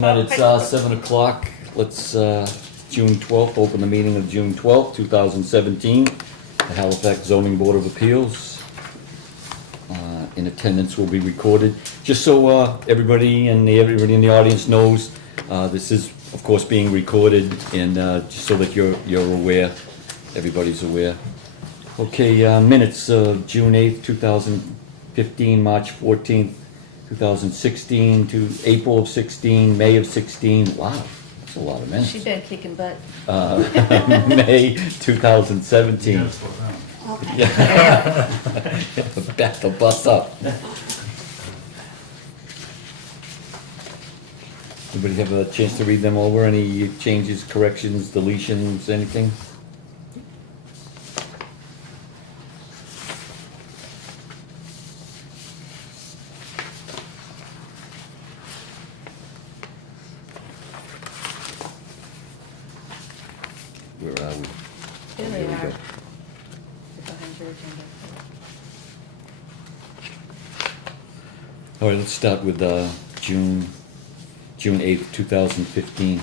It's 7 o'clock. Let's, June 12th, open the meeting of June 12th, 2017. The Halifax Zoning Board of Appeals. In attendance will be recorded. Just so everybody in the audience knows, this is, of course, being recorded, and just so that you're aware, everybody's aware. Okay, minutes of June 8th, 2015, March 14th, 2016 to April of 16, May of 16. Wow, that's a lot of minutes. She's been kicking butt. May 2017. Okay. Yeah. Back the bus up. Anybody have a chance to read them over? Any changes, corrections, deletions, anything? Where are we? Here Here they we are. go. Behind your agenda. All right, let's start with June 8th, 2015.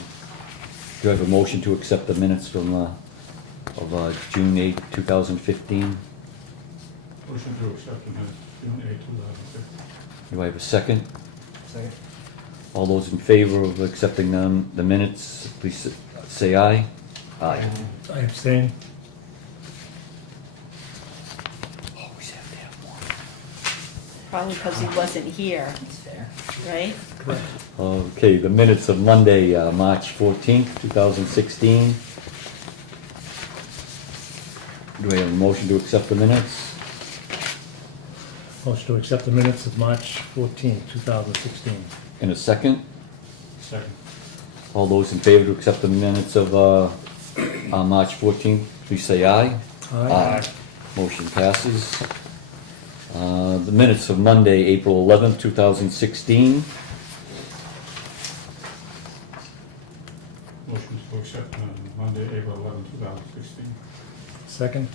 Do I have a motion to accept the minutes from of June 8th, 2015? Motion to accept the minutes, June 8, 2015. Do I have a second? Second. All those in favor of accepting the minutes, please say aye. Aye. I abstain. Always have to have one. Probably because he wasn't here, right? Correct. Okay, the minutes of Monday, March 14th, 2016. Do I have a motion to accept the minutes? Motion to accept the minutes of March 14, 2016. In a second? Second. All those in favor to accept the minutes of March 14th, please say aye. Aye. Motion passes. The minutes of Monday, April 11th, 2016. Motion to accept Monday, April 11, 2016. Second.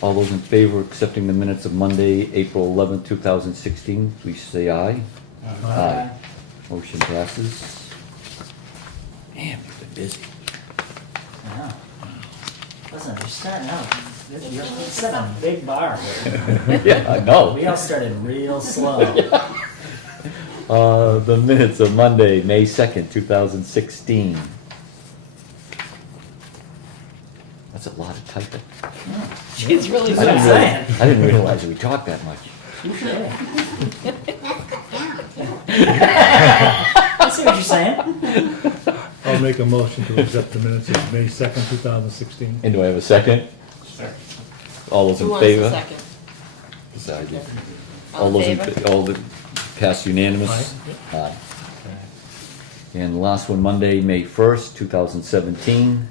All those in favor of accepting the minutes of Monday, April 11th, 2016, please say aye. Aye. Motion passes. Damn, you've been busy. I know. Listen, you're starting out. You're setting a big bar here. Yeah, I know. We all started real slow. The minutes of Monday, May 2nd, 2016. That's a lot of typing. She's really That's what I'm saying. I didn't realize we talked that much. I see what you're saying. I'll make a motion to accept the minutes of May 2nd, 2016. And do I have a second? Second. All those Who in wants the favor? second? Decided. All in favor? All the, passed unanimous? Aye. And the last one, Monday, May 1st, 2017.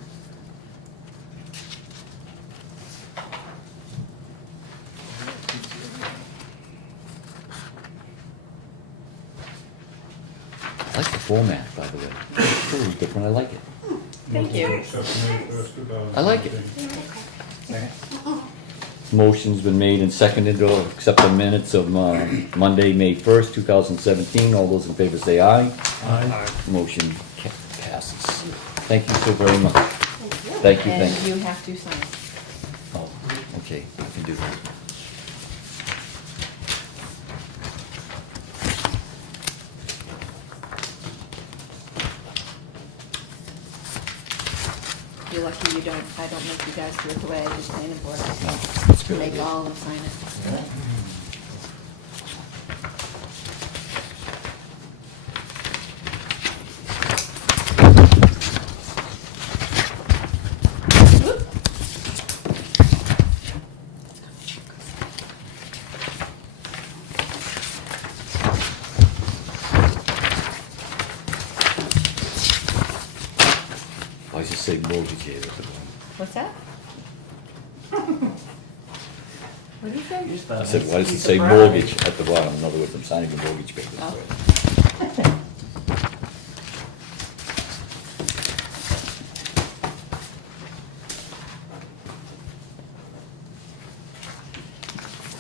I like the format, by the way. It's a little different, I like it. Thank you. Motion to accept May 1st, 2017. I like it. Second. Motion's been made and seconded to accept the minutes of Monday, May 1st, 2017. All those in favor say aye. Aye. Motion passes. Thank you so very much. Thank you, And thank you. you have to sign. Oh, okay, I can do that. You're lucky I don't make you guys do it the way I do planning board. No, that's good. Make all of them sign it. Why does it say mortgage here at the bottom? What's that? What did you say? You just thought I said, why does it he's say surprised. mortgage at the bottom? In other words, I'm signing the mortgage papers. Oh.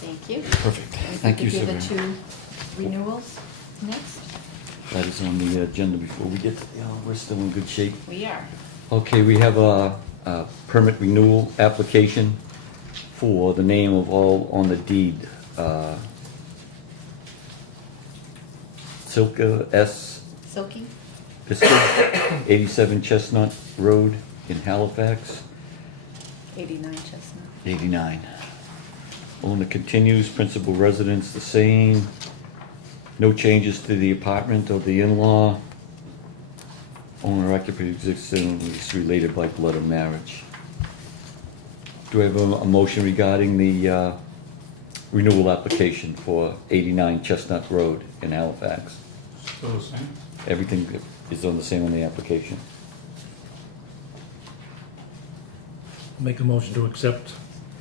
Thank you. Perfect. And Thank you we so could very do much. the two renewals next. That is on the agenda before we get, we're still in good shape. We are. Okay, we have a permit renewal application for the name of all on the deed. Silka S. Silky? Pisco, 87 Chestnut Road in Halifax, 89 Chestnut. 89. Owner continues, principal residence the same. No changes to the apartment or the in-law. Owner occupant existing is related by blood of marriage. Do I have a motion regarding the renewal application for 89 Chestnut Road in Halifax? Still the same? Everything is on the same on the application. Make a motion to accept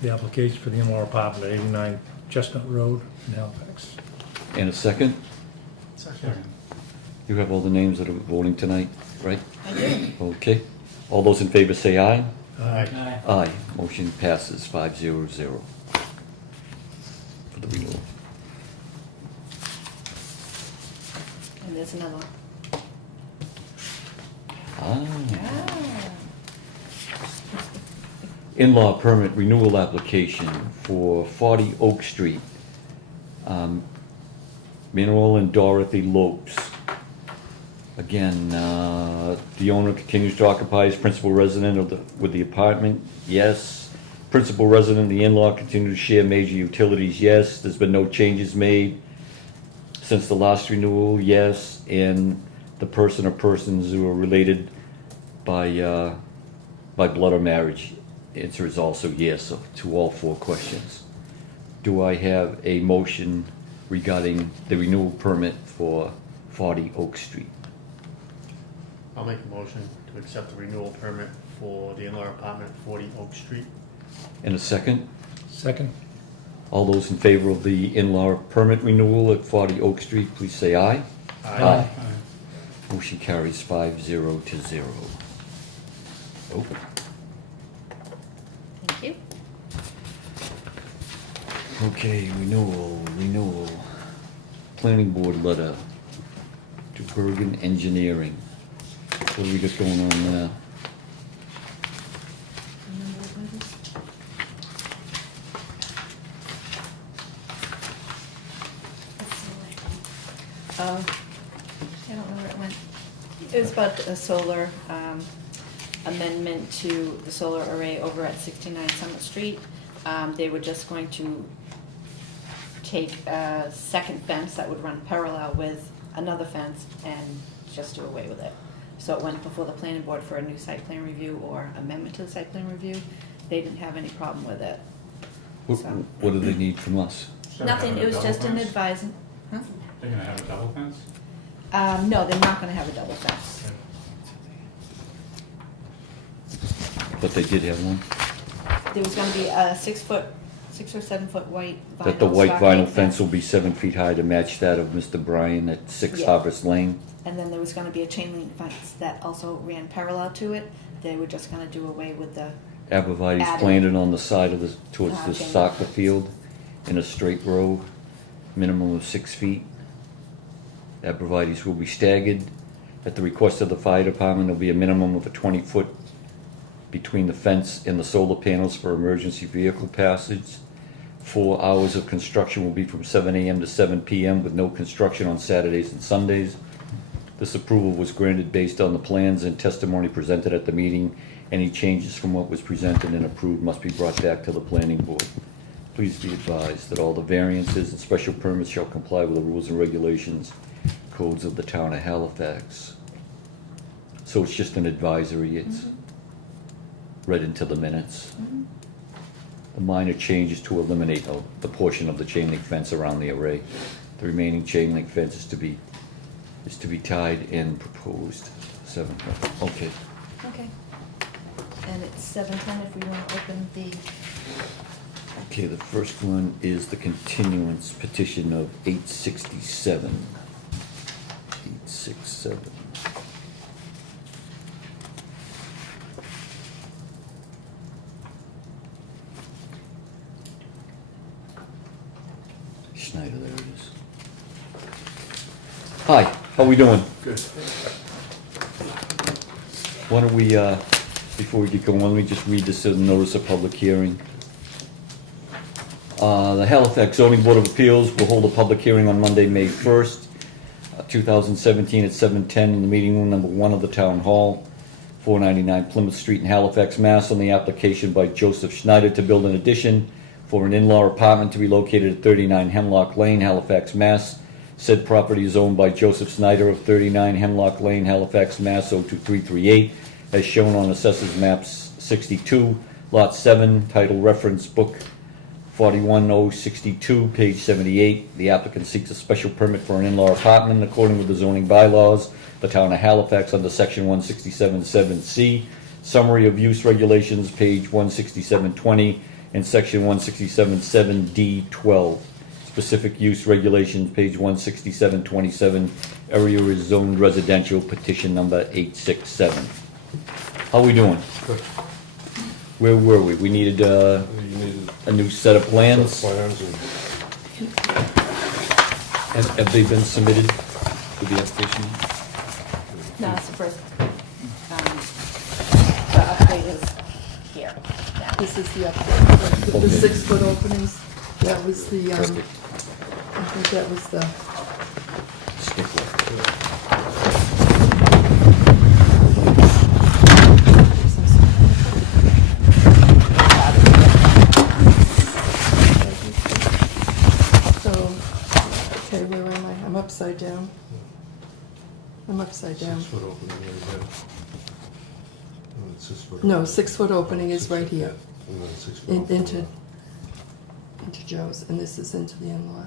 the application for the in-law apartment at 89 Chestnut Road in Halifax. And a second? Second. You have all the names that are voting tonight, right? I do. Okay. All those in favor say aye. Aye. Aye. Aye. Motion passes 500 for the renewal. And there's another one. Ah. Ah. In-law permit renewal application for 40 Oak Street. Manuel and Dorothy Lopes. Again, the owner continues to occupy as principal resident with the apartment, yes. Principal resident, the in-law continue to share major utilities, yes. There's been no changes made since the last renewal, yes. And the person or persons who are related by blood or marriage, answer is also yes to all 4 questions. Do I have a motion regarding the renewal permit for 40 Oak Street? I'll make a motion to accept the renewal permit for the in-law apartment at 40 Oak Street. In a second? Second? All those in favor of the in-law permit renewal at 40 Oak Street, please say aye. Aye. Motion carries 5-0. Oh, Thank you. okay, renewal. Planning board letter to Bergen Engineering. What do we got going on there? I don't know where it went. It was about a solar amendment to the solar array over at 69 Summit Street. They were just going to take a second fence that would run parallel with another fence and just do away with it. So it went before the planning board for a new site plan review or amendment to the site plan review. They didn't have any problem with it. What, So- what do they need from us? So Nothing, having it a was double just an fence? advising. Huh? They're gonna have a double fence? No, they're not gonna have a double fence. But they did have one? There was gonna be a 6 or 7 foot white vinyl. That the white stockade vinyl fence will be 7 feet high to match that of Mr. Bryan at 6 Yeah. Harvest Lane. And then there was gonna be a chain link fence that also ran parallel to it. They were just gonna do away with the, Abrevieties Added. planted on the side of the, towards the chain link soccer fence. field in a straight row, minimum of 6 feet. Abrevieties will be staggered. At the request of the fire department, there'll be a minimum of a 20-foot between the fence and the solar panels for emergency vehicle passage. 4 hours of construction will be from 7 a.m. to 7 p.m. with no construction on Saturdays and Sundays. This approval was granted based on the plans and testimony presented at the meeting. Any changes from what was presented and approved must be brought back to the planning board. Please be advised that all the variances and special permits shall comply with the rules and regulations, codes of the town of Halifax. So it's just an advisory, it's read into the minutes. The minor change is to eliminate the portion of the chain link fence around the array. The remaining chain link fence is to be tied and proposed 7. Okay. okay. And it's 7:10 if we wanna open the, Okay, the first one is the continuance petition of 867. 867. Schneider, there it is. Hi. How we doing? Good. Why don't we, before we get going, let me just read this as a notice of public hearing. The Halifax Zoning Board of Appeals will hold a public hearing on Monday, May 1st, 2017 at 7:10 in the meeting room number 1 of the Town Hall, 499 Plymouth Street in Halifax, Mass. On the application by Joseph Schneider to build an addition for an in-law apartment to be located at 39 Hemlock Lane, Halifax, Mass. Said property is owned by Joseph Snyder of 39 Hemlock Lane, Halifax, Mass. 02338, as shown on Assessors Maps 62, Lot 7, Title Reference Book 41062, page 78. The applicant seeks a special permit for an in-law apartment according with the zoning bylaws, the Town of Halifax, under Section 167.7C. Summary of use regulations, page 167.20, and Section 167.7D12. Specific use regulations, page 167.27. Area is zoned residential, petition number 867. How we doing? Good. Where were we? We needed You needed a new set of plans. plans and Have they been submitted with the application? No, it's the first, the update is here. Yeah. This is the update, the Okay. 6-foot openings, that was the, Perfect. I think that was the, Stickler. so, okay, where am I? I'm upside down. I'm upside down. 6-foot opening right here. And then 6-foot No, opening. 6-foot opening is right here, And then 6-foot in, opening. into Joe's, and this is into the in-law.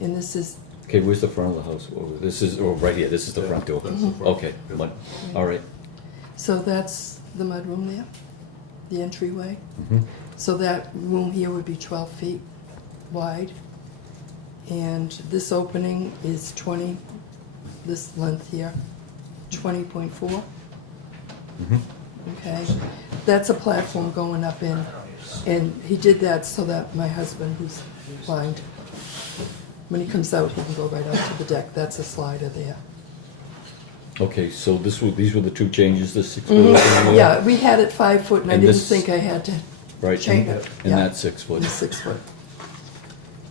And this is, Okay, where's the front of the house? Oh, this is, oh, right here, this is the front door. That's the front. Okay, mud. All right. so that's the mudroom there, the entryway. Mhm. So that room here would be 12 feet wide. And this opening is 20, this length here, 20.4. Mhm. Okay, that's a platform going up in, and he did that so that my husband, who's blind, when he comes out, he can go right out to the deck. That's a slider there. Okay, so these were the two changes, the 6 foot opening there? Yeah, we had it 5 foot, and I And didn't this- think I had to Right, change and it. and Yeah. that's 6 foot. It's 6 foot.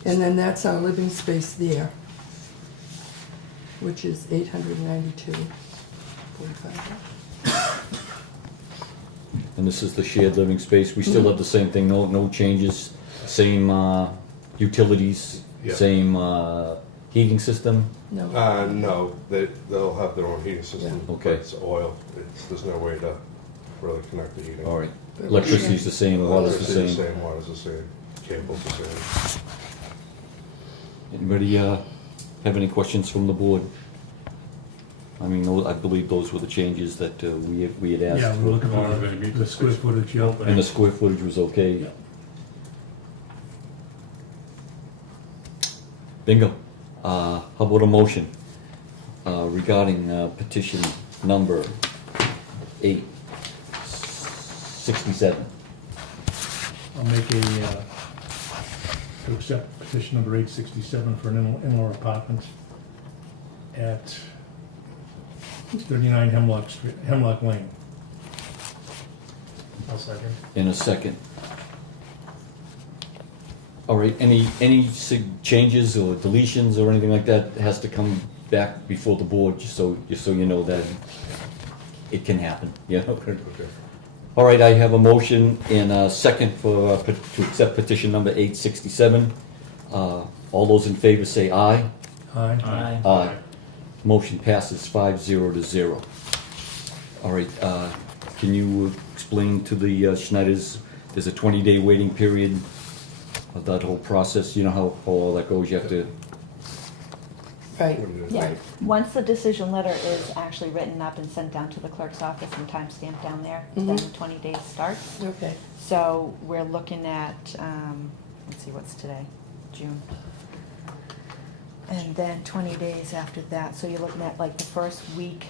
And then that's our living space there, which is 892.45. And this is the shared living space. We still have the same thing, no changes, same utilities, Yeah. same heating system? No, No, they'll have their own heating system. Yeah. but Okay. It's oil. There's no way to really connect the heating. All right. Electricity's the same, water's the Electricity's same. Water's the same, cable's the same. Anybody have any questions from the board? I mean, I believe those were the changes that we had asked. Yeah, we're looking As long as they for meet the the square 6 foot footage, yeah. opening. And the square footage was okay? Yeah. Bingo. How about a motion regarding petition number 867? I'll make a, to accept petition number 867 for an in-law apartment at 39 Hemlock Street, Hemlock Lane. I'll second. In a second. All right, any changes or deletions or anything like that has to come back before the board, just so you know that it can happen, yeah? Okay. All right, I have a motion and a second for, to accept petition number 867. All those in favor say aye. Aye. Aye. Aye. Motion passes 5-0 to 0. All right, can you explain to the Schneiders, there's a 20-day waiting period of that whole process? You know how all that goes, you have to, right, Yeah, right. once the decision letter is actually written up and sent down to the clerk's office and timestamped down there, then the 20 days starts. Okay, So we're looking at, let's see, what's today? June. And then 20 days after that, so you're looking at like the first week,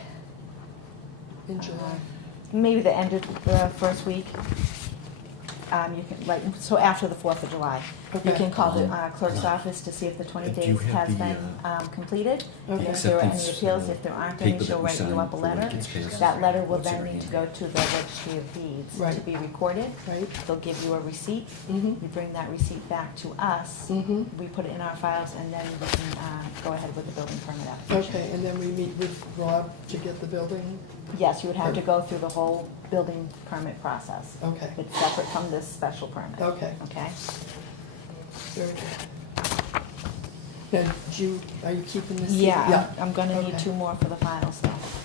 in July. maybe the end of the first week. you can, right, so after the 4th of July. You Okay. can call the clerk's office to see if the 20 Do you days have has the, been completed. And Okay. if there are any Acceptance, appeals, if there aren't any, paper she'll that we write you sign up a before it letter. gets passed? That letter will What's then it need to right go to the registry of deeds to Right. be recorded. Right? They'll give you a receipt. Mm-hmm. You bring that receipt back to us. Mm-hmm. We put it in our files, and then we can go ahead with the building permit application. Okay, and then we meet with Rob to get the building? Yes, you would have to go through the whole building permit process. Okay, It's separate from this special permit. okay, Okay? very good. Now, are you keeping this? Yeah, I'm gonna need Okay. 2 more for the file stuff.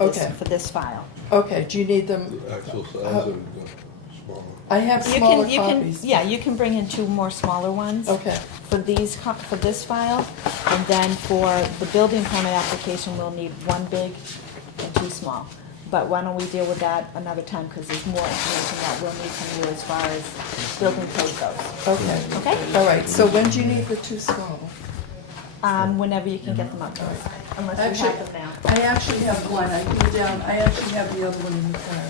Okay. For this file. Okay, do you need them? The actual size and smaller. I have You smaller can, you can, copies. yeah, you can bring in 2 more smaller ones. Okay, For these, for this file, and then for the building permit application, we'll need 1 big and 2 small. But why don't we deal with that another time, because there's more information that we'll need from you as far as building code goes. okay. Okay? All right, so when do you need the 2 small? Whenever you can get them up to us, unless you Actually, have them now. I actually have one, I can go down, I actually have the other one in the car.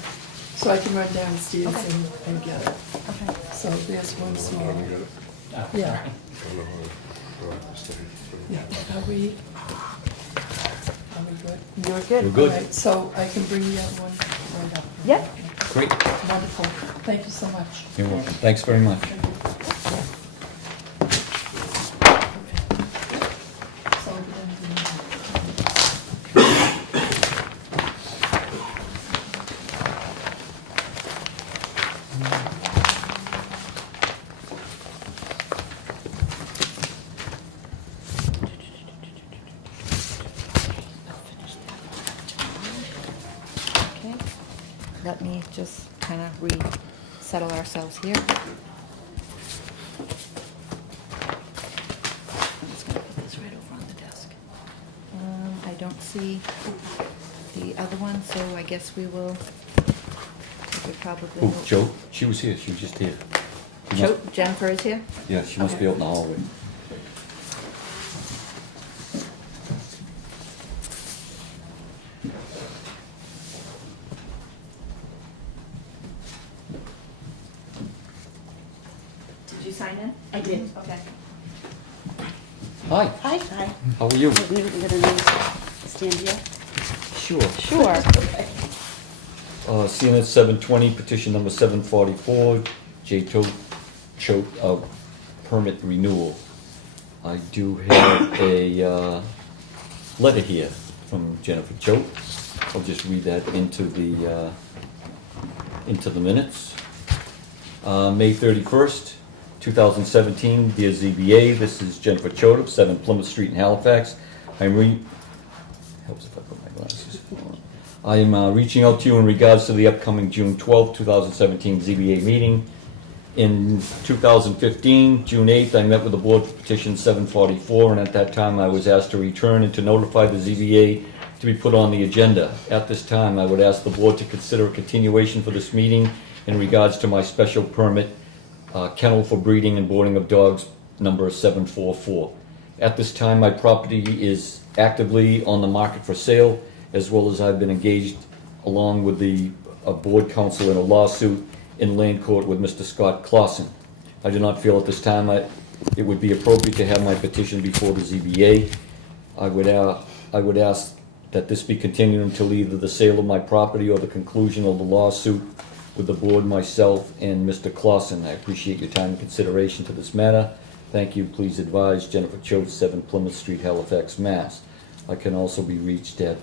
So I can run downstairs Okay. and get it. Okay. So there's one I small. don't get it. Yeah, I don't know how to stay. yeah. Are we good? You're good. We're good. All right, so I can bring the other one right up. Yep. Great. Wonderful. Thank you so much. You're welcome. Thanks very much. Thank you. So then Okay, let me just kind of resettle ourselves here. I'm just gonna put this right over on the desk. I don't see the other one, so I guess we will, we could probably. Oh, Joe, she was here, she was just here. She must- Jennifer is here? Yeah, she must be out in the hallway. Did you sign in? I did. Okay. Hi, Hi. Hi. how are you? We gonna stand here? Sure. Sure. CNS 720, petition number 744, Choate permit renewal. I do have a letter here from Jennifer Choate. I'll just read that into the minutes. May 31st, 2017, dear ZBA, this is Jennifer Choate of 7 Plymouth Street in Halifax. Helps if I put my glasses on. I am reaching out to you in regards to the upcoming June 12th, 2017 ZBA meeting. In 2015, June 8th, I met with the board for petition 744, and at that time I was asked to return and to notify the ZBA to be put on the agenda. At this time, I would ask the board to consider a continuation for this meeting in regards to my special permit, kennel for breeding and boarding of dogs, number 744. At this time, my property is actively on the market for sale, as well as I've been engaged along with the board counsel in a lawsuit in land court with Mr. Scott Clausen. I do not feel at this time it would be appropriate to have my petition before the ZBA. I would ask that this be continued until either the sale of my property or the conclusion of the lawsuit with the board, myself, and Mr. Clausen. I appreciate your time and consideration to this matter. Thank you. Please advise Jennifer Choate, 7 Plymouth Street, Halifax, Mass. I can also be reached at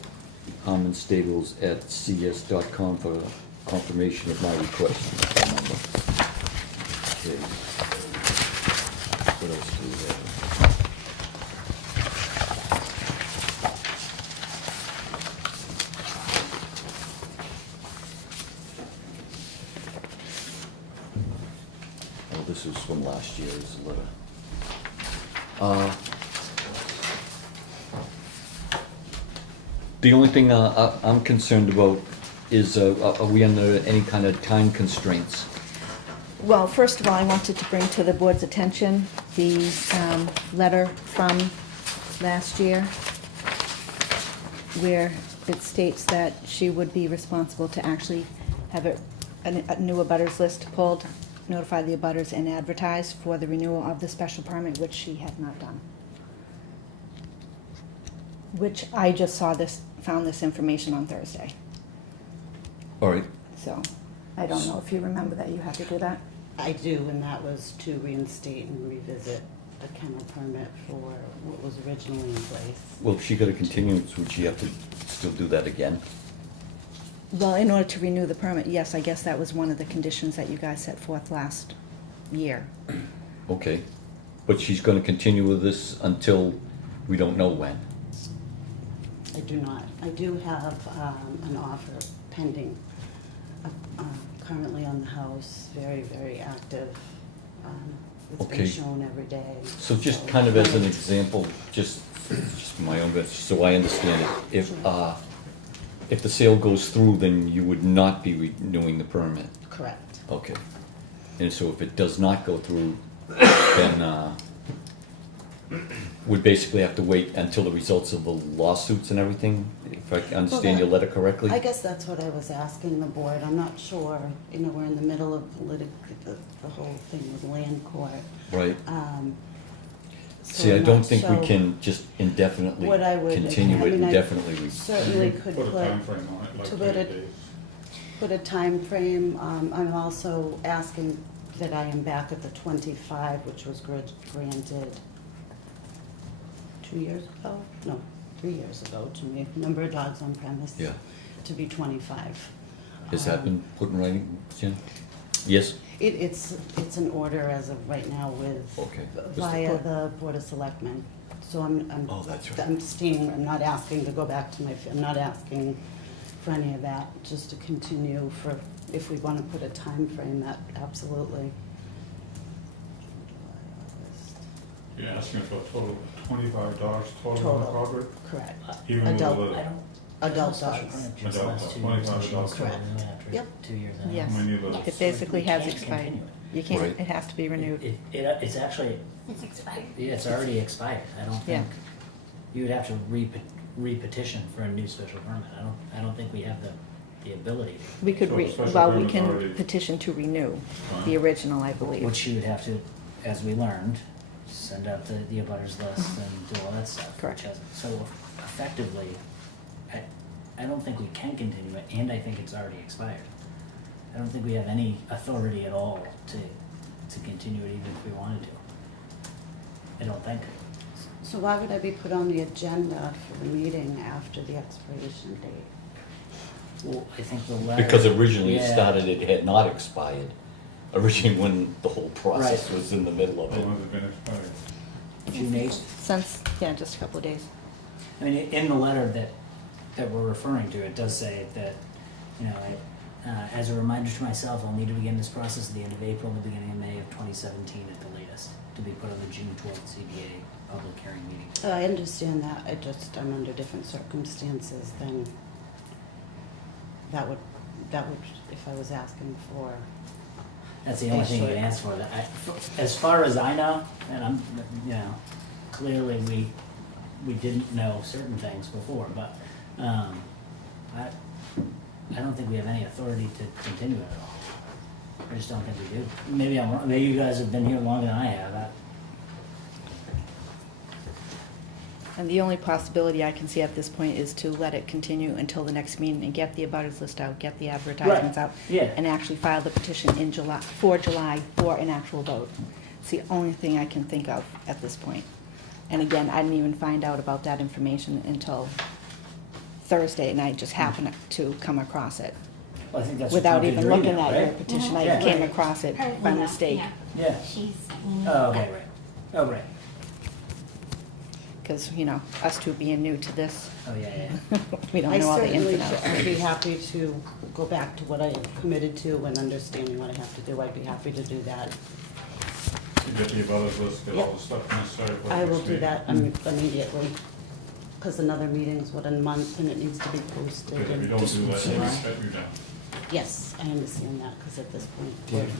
harmonstables@cs.com for confirmation of my request. Okay. What else do we have? Oh, this is from last year's letter. The only thing I'm concerned about is, are we under any kind of time constraints? Well, first of all, I wanted to bring to the board's attention the letter from last year where it states that she would be responsible to actually have it a new abutters list pulled, notify the abutters and advertise for the renewal of the special permit, which she had not done. Which I just found this information on Thursday. All right, So, I don't know if you remember that you had to do that. I do, and that was to reinstate and revisit the kennel permit for what was originally in place. well, if she got a continuance, would she have to still do that again? Well, in order to renew the permit, yes, I guess that was one of the conditions that you guys set forth last year. Okay, but she's gonna continue with this until we don't know when? I do not. I do have an offer pending, currently on the house, very, very active. It's Okay. been shown every day. So just kind of as an example, just my own, so I understand it, if the sale goes through, then you would not be renewing the permit? Correct. Okay. And so if it does not go through, then we'd basically have to wait until the results of the lawsuits and everything, if I understand your letter correctly? I guess that's what I was asking the board. I'm not sure, you know, we're in the middle of the whole thing with land court. Right. So See, I I'm don't not think we sure can just indefinitely what I would. continue I it mean, I indefinitely. We- Certainly could Put a put, timeframe on it, like to 30 put it- days. put a timeframe. I'm also asking that I am back at the 25, which was granted 2 years ago? No, 3 years ago to me. Number of dogs on premise. Yeah. To be 25. Has that been put in writing, Jen? Yes? It's an order as of right now with, Okay. via the Board of Selectmen. So I'm. Oh, that's right. I'm staying, I'm not asking to go back to I'm not asking for any of that, just to continue for, if we want to put a time frame, that absolutely. You're asking for a total of 25 dogs total on the Total. property? Correct. Even with Adult. the- I don't. Adult Special dogs. permit just Adult lasts dogs, 2 25 years. adults. Correct. After Yep. 2 years. Yes. How many of those? It basically has Can't expired. continue it. You can't, Right. it has to be renewed. It's actually, It's expired. yeah, it's already expired. I don't Yeah. think, you would have to re-petition for a new special permit. I don't think we have the ability, We could, So the special well, we permit's can already- petition to renew Fine. the original, I believe. which you would have to, as we learned, send out the abutters list and do all that stuff. which Correct. hasn't- So effectively, I don't think we can continue it, and I think it's already expired. I don't think we have any authority at all to continue it even if we wanted to. I don't think. So why would I be put on the agenda for the meeting after the expiration date? Well, I think the letter. Because originally it Yeah. started, it had not expired. Originally, when the whole process Right. was in the middle of How it. long has it been expired? A few days. Since, yeah, just a couple of days. I mean, in the letter that we're referring to, it does say that, you know, as a reminder to myself, I'll need to begin this process at the end of April, the beginning of May of 2017 at the latest, to be put on the June 12th CBA public hearing meeting. I understand that, I'm under different circumstances than that would, if I was asking for. That's the only thing you can ask for. As far as I know, and I'm, you know, clearly we didn't know certain things before, but I don't think we have any authority to continue it at all. I just don't think we do. Maybe I'm wrong. Maybe you guys have been here longer than I have. And the only possibility I can see at this point is to let it continue until the next meeting and get the abutters list out, get the advertisements Right. out. Yeah. And actually file the petition in July for an actual vote. It's the only thing I can think of at this point. And again, I didn't even find out about that information until Thursday, and I just happened to come across it. Well, I think that's Without what even prompted looking your at email, your right? petition, I Yeah. came across it Her by email, mistake. yeah. Yeah. She's. Oh, okay, right. Oh, right. Because, you know, us two being new to this, Oh, yeah, yeah. we don't know all the ins and I'd outs. be happy to go back to what I committed to and understanding what I have to do. I'd be happy to do that. You get the abutters list, get all the stuff necessary for the I will next do meeting. that immediately, because another meeting's what, a month, and it needs to be posted. Because if you and- don't do that, then we Right. shut you down. Yes, I understand that, because at this point, Yeah. we're-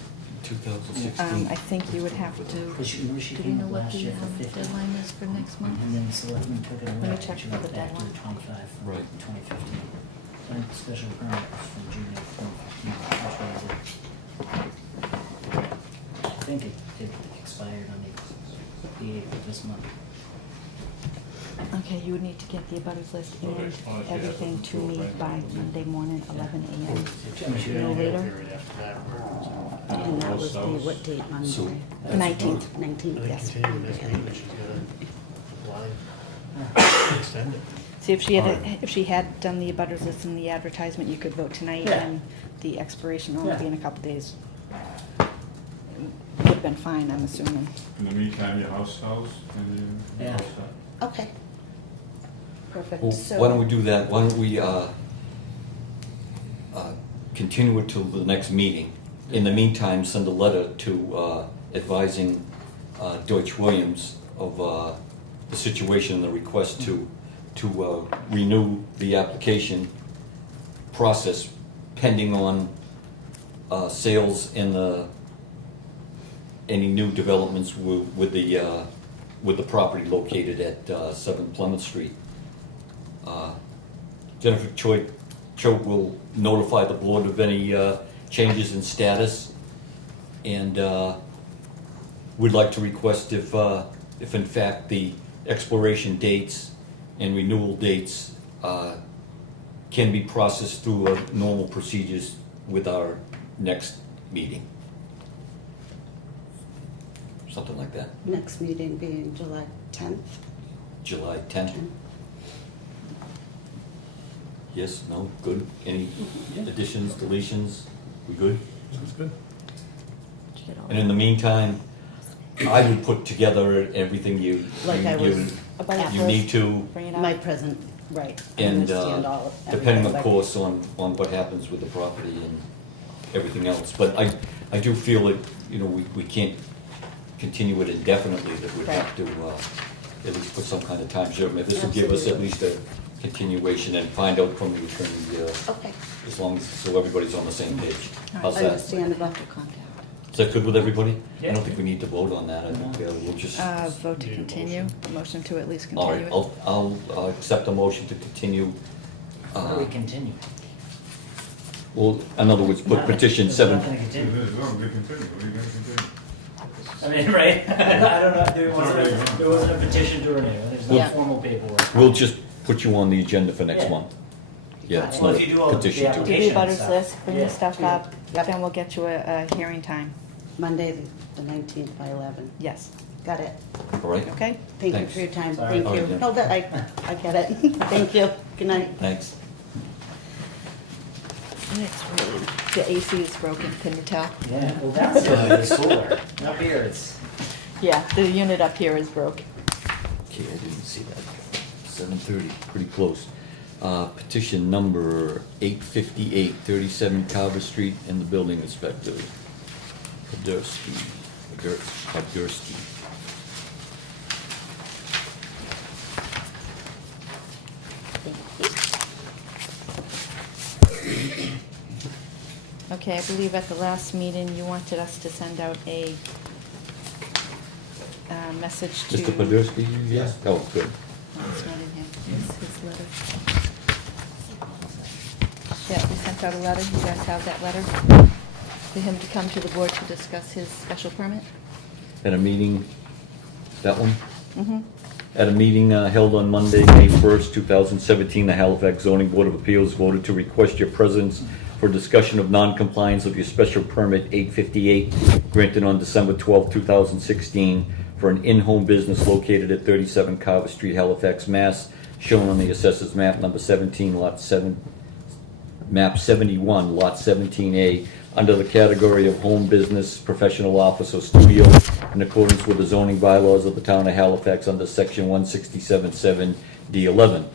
2016. I think you would have to, Because she, remember she do we came know up what last the year for 50. deadline is for next month? And then the selectmen took it away. Let me check She for went the back to deadline. 25, Right. 2015. Current special permit was from June 8th, 2015, which was it? I think it expired on the 8th of this month. Okay, you would need to get the abutters list Okay, and well, yeah, everything that's to me right. by Monday morning, 11 a.m. I'm sure No you'll have a later? period after that, so. And that was the, what date, So- Monday? 19th. 19th, I yes. think continue this meeting, she's gonna apply, extend it. See, if she had done the abutters list and the advertisement, you could vote tonight, Yeah. and the expiration will only be Yeah. in a couple days. Would have been fine, I'm assuming. In the meantime, your house sells and you. Yeah. Okay. Perfect. Well, So- why don't we do that? Why don't we continue it till the next meeting? In the meantime, send a letter to advising Deutsch Williams of the situation and the request to renew the application process pending on sales and any new developments with the property located at 7 Plymouth Street. Jennifer Choate will notify the board of any changes in status, and we'd like to request if in fact the expiration dates and renewal dates can be processed through normal procedures with our next meeting. Something like that, Next meeting being July 10th. July 10th. Yes, no, good? Any additions, deletions? We good? Sounds good. Did you get all And in the meantime, I would put together everything you Abutters you need list, to, bring it up? My present, right. I and understand all of depending everything, of but- course on what happens with the property and everything else. But I do feel that, we can't continue it indefinitely, that we'd have to at least put some kind of time limit. This will give us at least a continuation and find out from the attorney, Okay, as long as, so everybody's on the same page. How's that? understandable. Have to contact. Is that good with everybody? I Yeah. don't think we need to vote on that. I think we'll just, Vote to Need a continue, motion to at least all continue right, it. I'll accept a motion to continue. How do we continue? Well, in other words, put petition There's 7. nothing to It continue. is, well, we continue, what are you gonna continue? I mean, right? I don't know, there wasn't a petition to renew, there's no Yeah. formal paperwork. We'll just put you on the agenda for next Yeah. month. Yeah, it's Well, not if you a do all the petition to. Do the application abutters stuff. list, bring Yeah. the stuff up, Yep. then we'll get you a hearing time. Monday, the 19th by 11. Yes, Got it. All right? okay? Thank you Thanks. for your time. Sorry. Thank All you. right, yeah. No, that, I get it. Thank you. Good night. Thanks. Next, the AC is broken, can you tell? Yeah, well, that's the solar, up here it's. Yeah, the unit up here is broke. Okay, I didn't see that. 7:30, pretty close. Petition number 858, 37 Carver Street, and the building inspector, Podursky. Okay, I believe at the last meeting, you wanted us to send out a message to. Mr. Podursky? Yes. Oh, good. Oh, it's not in here, it's his letter. Yeah, we sent out a letter, you guys have that letter? For him to come to the board to discuss his special permit? At a meeting, that one? Mm-hmm. At a meeting held on Monday, May 1st, 2017, the Halifax Zoning Board of Appeals voted to request your presence for discussion of non-compliance of your special permit 858 granted on December 12, 2016 for an in-home business located at 37 Carver Street, Halifax, Mass, shown on the assessors map number 17, lot 7, map 71, lot 17A, under the category of home business, professional office, or studio, in accordance with the zoning bylaws of the town of Halifax under section 167(7)(d)(11).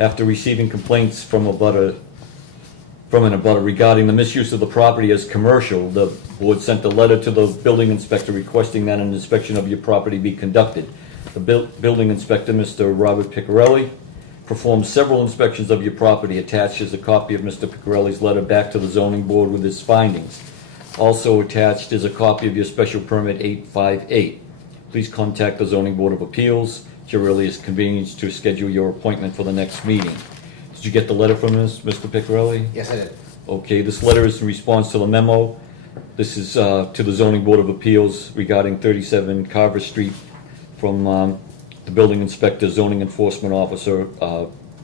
After receiving complaints from an abutter regarding the misuse of the property as commercial, the board sent a letter to the building inspector requesting that an inspection of your property be conducted. The building inspector, Mr. Robert Piccarelli, performed several inspections of your property. Attached is a copy of Mr. Piccarelli's letter back to the zoning board with his findings. Also attached is a copy of your special permit 858. Please contact the zoning board of appeals at your earliest convenience to schedule your appointment for the next meeting. Did you get the letter from this, Mr. Picarelli? Yes, I did. Okay, this letter is in response to the memo. This is to the zoning board of appeals regarding 37 Carver Street from the building inspector, zoning enforcement officer,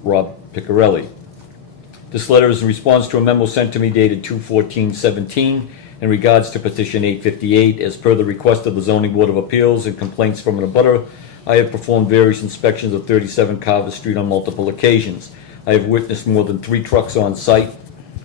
Rob Picarelli. This letter is in response to a memo sent to me dated 2/14/17 in regards to petition 858. As per the request of the zoning board of appeals and complaints from an abutter, I have performed various inspections of 37 Carver Street on multiple occasions. I have witnessed more than 3 trucks on site.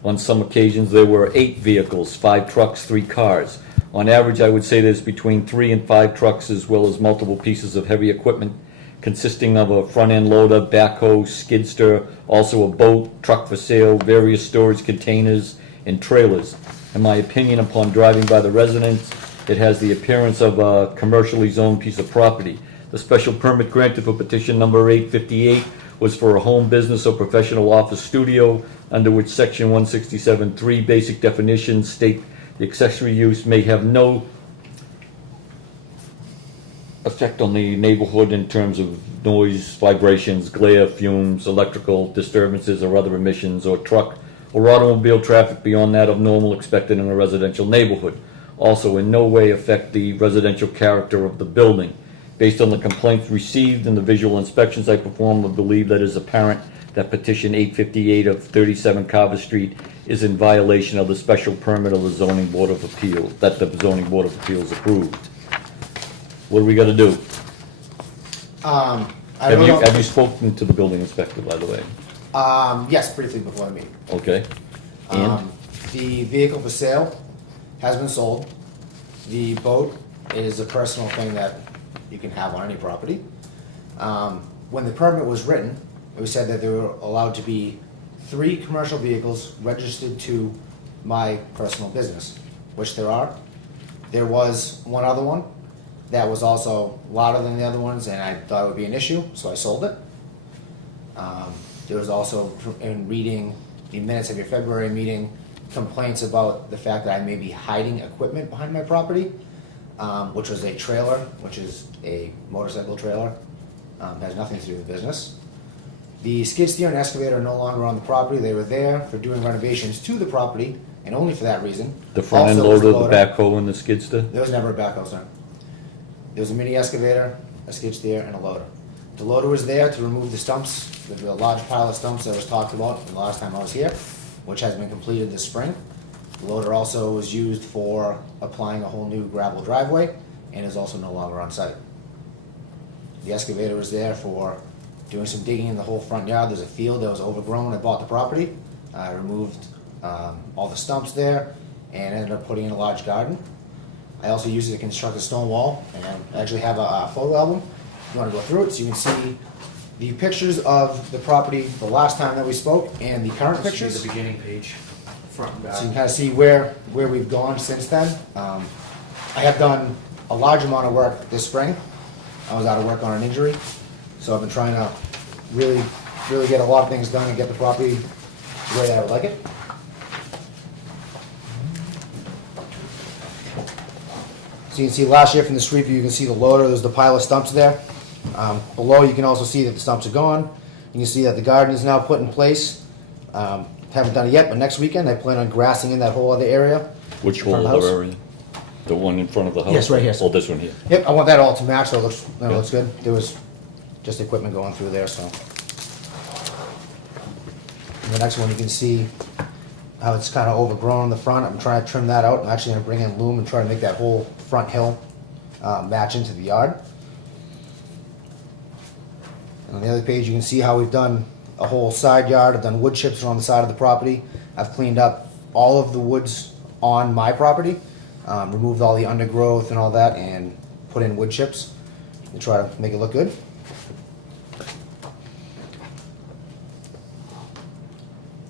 On some occasions, there were 8 vehicles, 5 trucks, 3 cars. On average, I would say there's between 3 and 5 trucks, as well as multiple pieces of heavy equipment consisting of a front-end loader, backhoe, skidster, also a boat, truck for sale, various storage containers, and trailers. In my opinion, upon driving by the residence, it has the appearance of a commercially zoned piece of property. The special permit granted for petition number 858 was for a home business or professional office studio, under which section 167(3) basic definitions state the accessory use may have no effect on the neighborhood in terms of noise, vibrations, glare, fumes, electrical disturbances, or other emissions, or truck or automobile traffic beyond that of normal expected in a residential neighborhood. Also, in no way affect the residential character of the building. Based on the complaints received and the visual inspections I performed, I believe that it is apparent that petition 858 of 37 Carver Street is in violation of the special permit of the zoning board of appeals, that the zoning board of appeals approved. What do we gotta do? I don't know. Have you spoken to the building inspector, by the way? Yes, briefly before the meeting. Okay. And? The vehicle for sale has been sold. The boat is a personal thing that you can have on any property. When the permit was written, it was said that there were allowed to be 3 commercial vehicles registered to my personal business, which there are. There was one other one that was also louder than the other ones, and I thought it would be an issue, so I sold it. There was also, in reading the minutes of your February meeting, complaints about the fact that I may be hiding equipment behind my property, which was a trailer, which is a motorcycle trailer. Has nothing to do with business. The skid steer and excavator are no longer on the property. They were there for doing renovations to the property, and only for that reason. The front end Also was loader, the backhoe, and the skid steer? There was never a backhoe, sir. There was a mini excavator, a skid steer, and a loader. The loader was there to remove the stumps, the large pile of stumps that was talked about the last time I was here, which has been completed this spring. The loader also was used for applying a whole new gravel driveway and is also no longer on site. The excavator was there for doing some digging in the whole front yard. There's a field that was overgrown. I bought the property. I removed all the stumps there and ended up putting in a large garden. I also used it to construct a stone wall, and I actually have a photo album. If you want to go through it, so you can see the pictures of the property the last time that we spoke and the current pictures. The beginning page, front and So you back. can kind of see where we've gone since then. I have done a large amount of work this spring. I was out of work on an injury, so I've been trying to really get a lot of things done and get the property the way that I would like it. So you can see last year from the street view, you can see the loader, there's the pile of stumps there. Below, you can also see that the stumps are gone. You can see that the garden is now put in place. Haven't done it yet, but next weekend I plan on grassing in that whole other area. Which in whole front of the other house. area? The one in front of the house? Yes, right here. Oh, this one here. Yep, I want that all to match, so it looks, Yeah. looks good. There was just equipment going through there, so. And the next one, you can see how it's kind of overgrown in the front. I'm trying to trim that out. I'm actually gonna bring in loom and try to make that whole front hill match into the yard. And on the other page, you can see how we've done a whole side yard. I've done wood chips around the side of the property. I've cleaned up all of the woods on my property, removed all the undergrowth and all that, and put in wood chips to try to make it look good.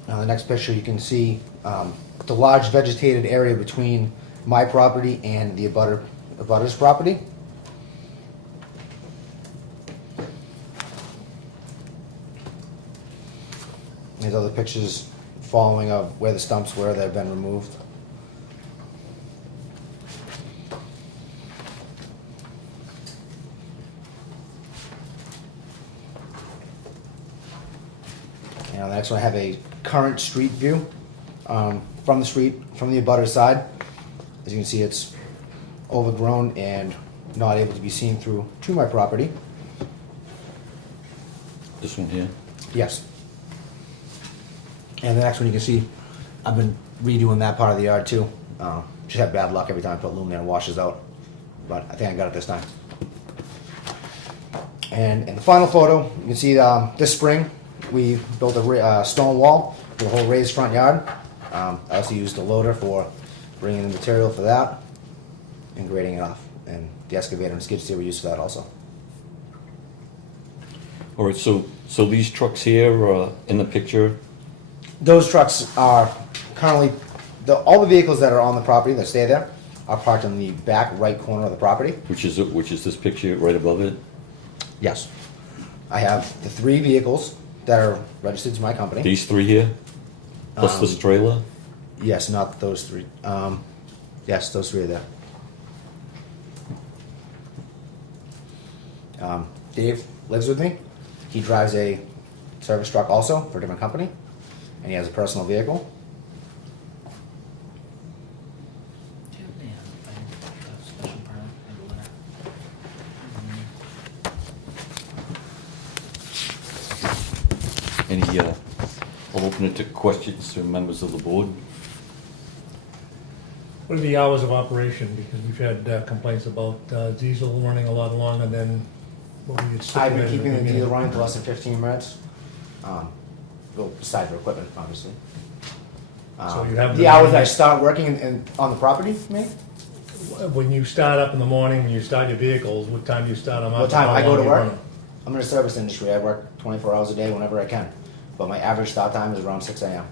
Now, the next picture, you can see the large vegetated area between my property and the abutter's property. There's other pictures following of where the stumps were that have been removed. And on the next one, I have a current street view from the street, from the abutter side. As you can see, it's overgrown and not able to be seen through to my property. This one here? Yes. And the next one you can see, I've been redoing that part of the yard too. Just have bad luck every time I put aluminum, it washes out. But I think I got it this time. And in the final photo, you can see this spring, we built a stone wall for the whole raised front yard. I also used a loader for bringing in material for that and grading it off. And the excavator and skid steer were used for that also. All right, so these trucks here in the picture, Those trucks are currently, all the vehicles that are on the property that stay there are parked in the back right corner of the property. which is this picture right above it? Yes. I have the 3 vehicles that are registered to my company. These 3 here? Plus this trailer? Yes, not those 3. Yes, those 3 are there. Dave lives with me. He drives a service truck also for a different company, and he has a personal vehicle. Yeah, special permit, maybe letter. Any, I'll open it to questions from members of the board. What are the hours of operation? Because we've had complaints about diesel running a lot longer than what we had I've been stipulated. keeping the at dealer beginning. running for less than 15 minutes. Well, besides for equipment, obviously. So you have the the- hours that I start working on the property, maybe? When you start up in the morning, when you start your vehicles, what time do you start them up? What time How I go long to you work? run 'em? I'm in the service industry. I work 24 hours a day whenever I can. But my average start time is around 6 a.m.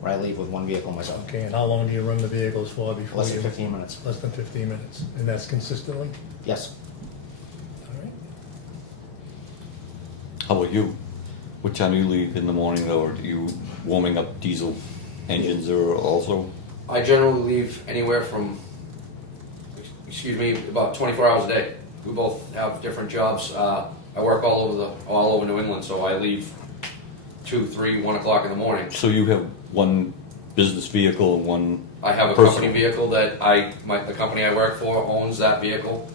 where I leave with 1 vehicle myself. Okay, and how long do you run the vehicles for before Less than you? 15 minutes. Less than 15 minutes, and that's consistently? Yes. All right. How about you? What time do you leave in the morning, or are you warming up diesel engines or also? I generally leave anywhere from, about 24 hours a day. We both have different jobs. I work all over New England, so I leave 2, 3, 1 o'clock in the morning. So you have one business vehicle and one I have a personal? company vehicle that the company I work for owns that vehicle.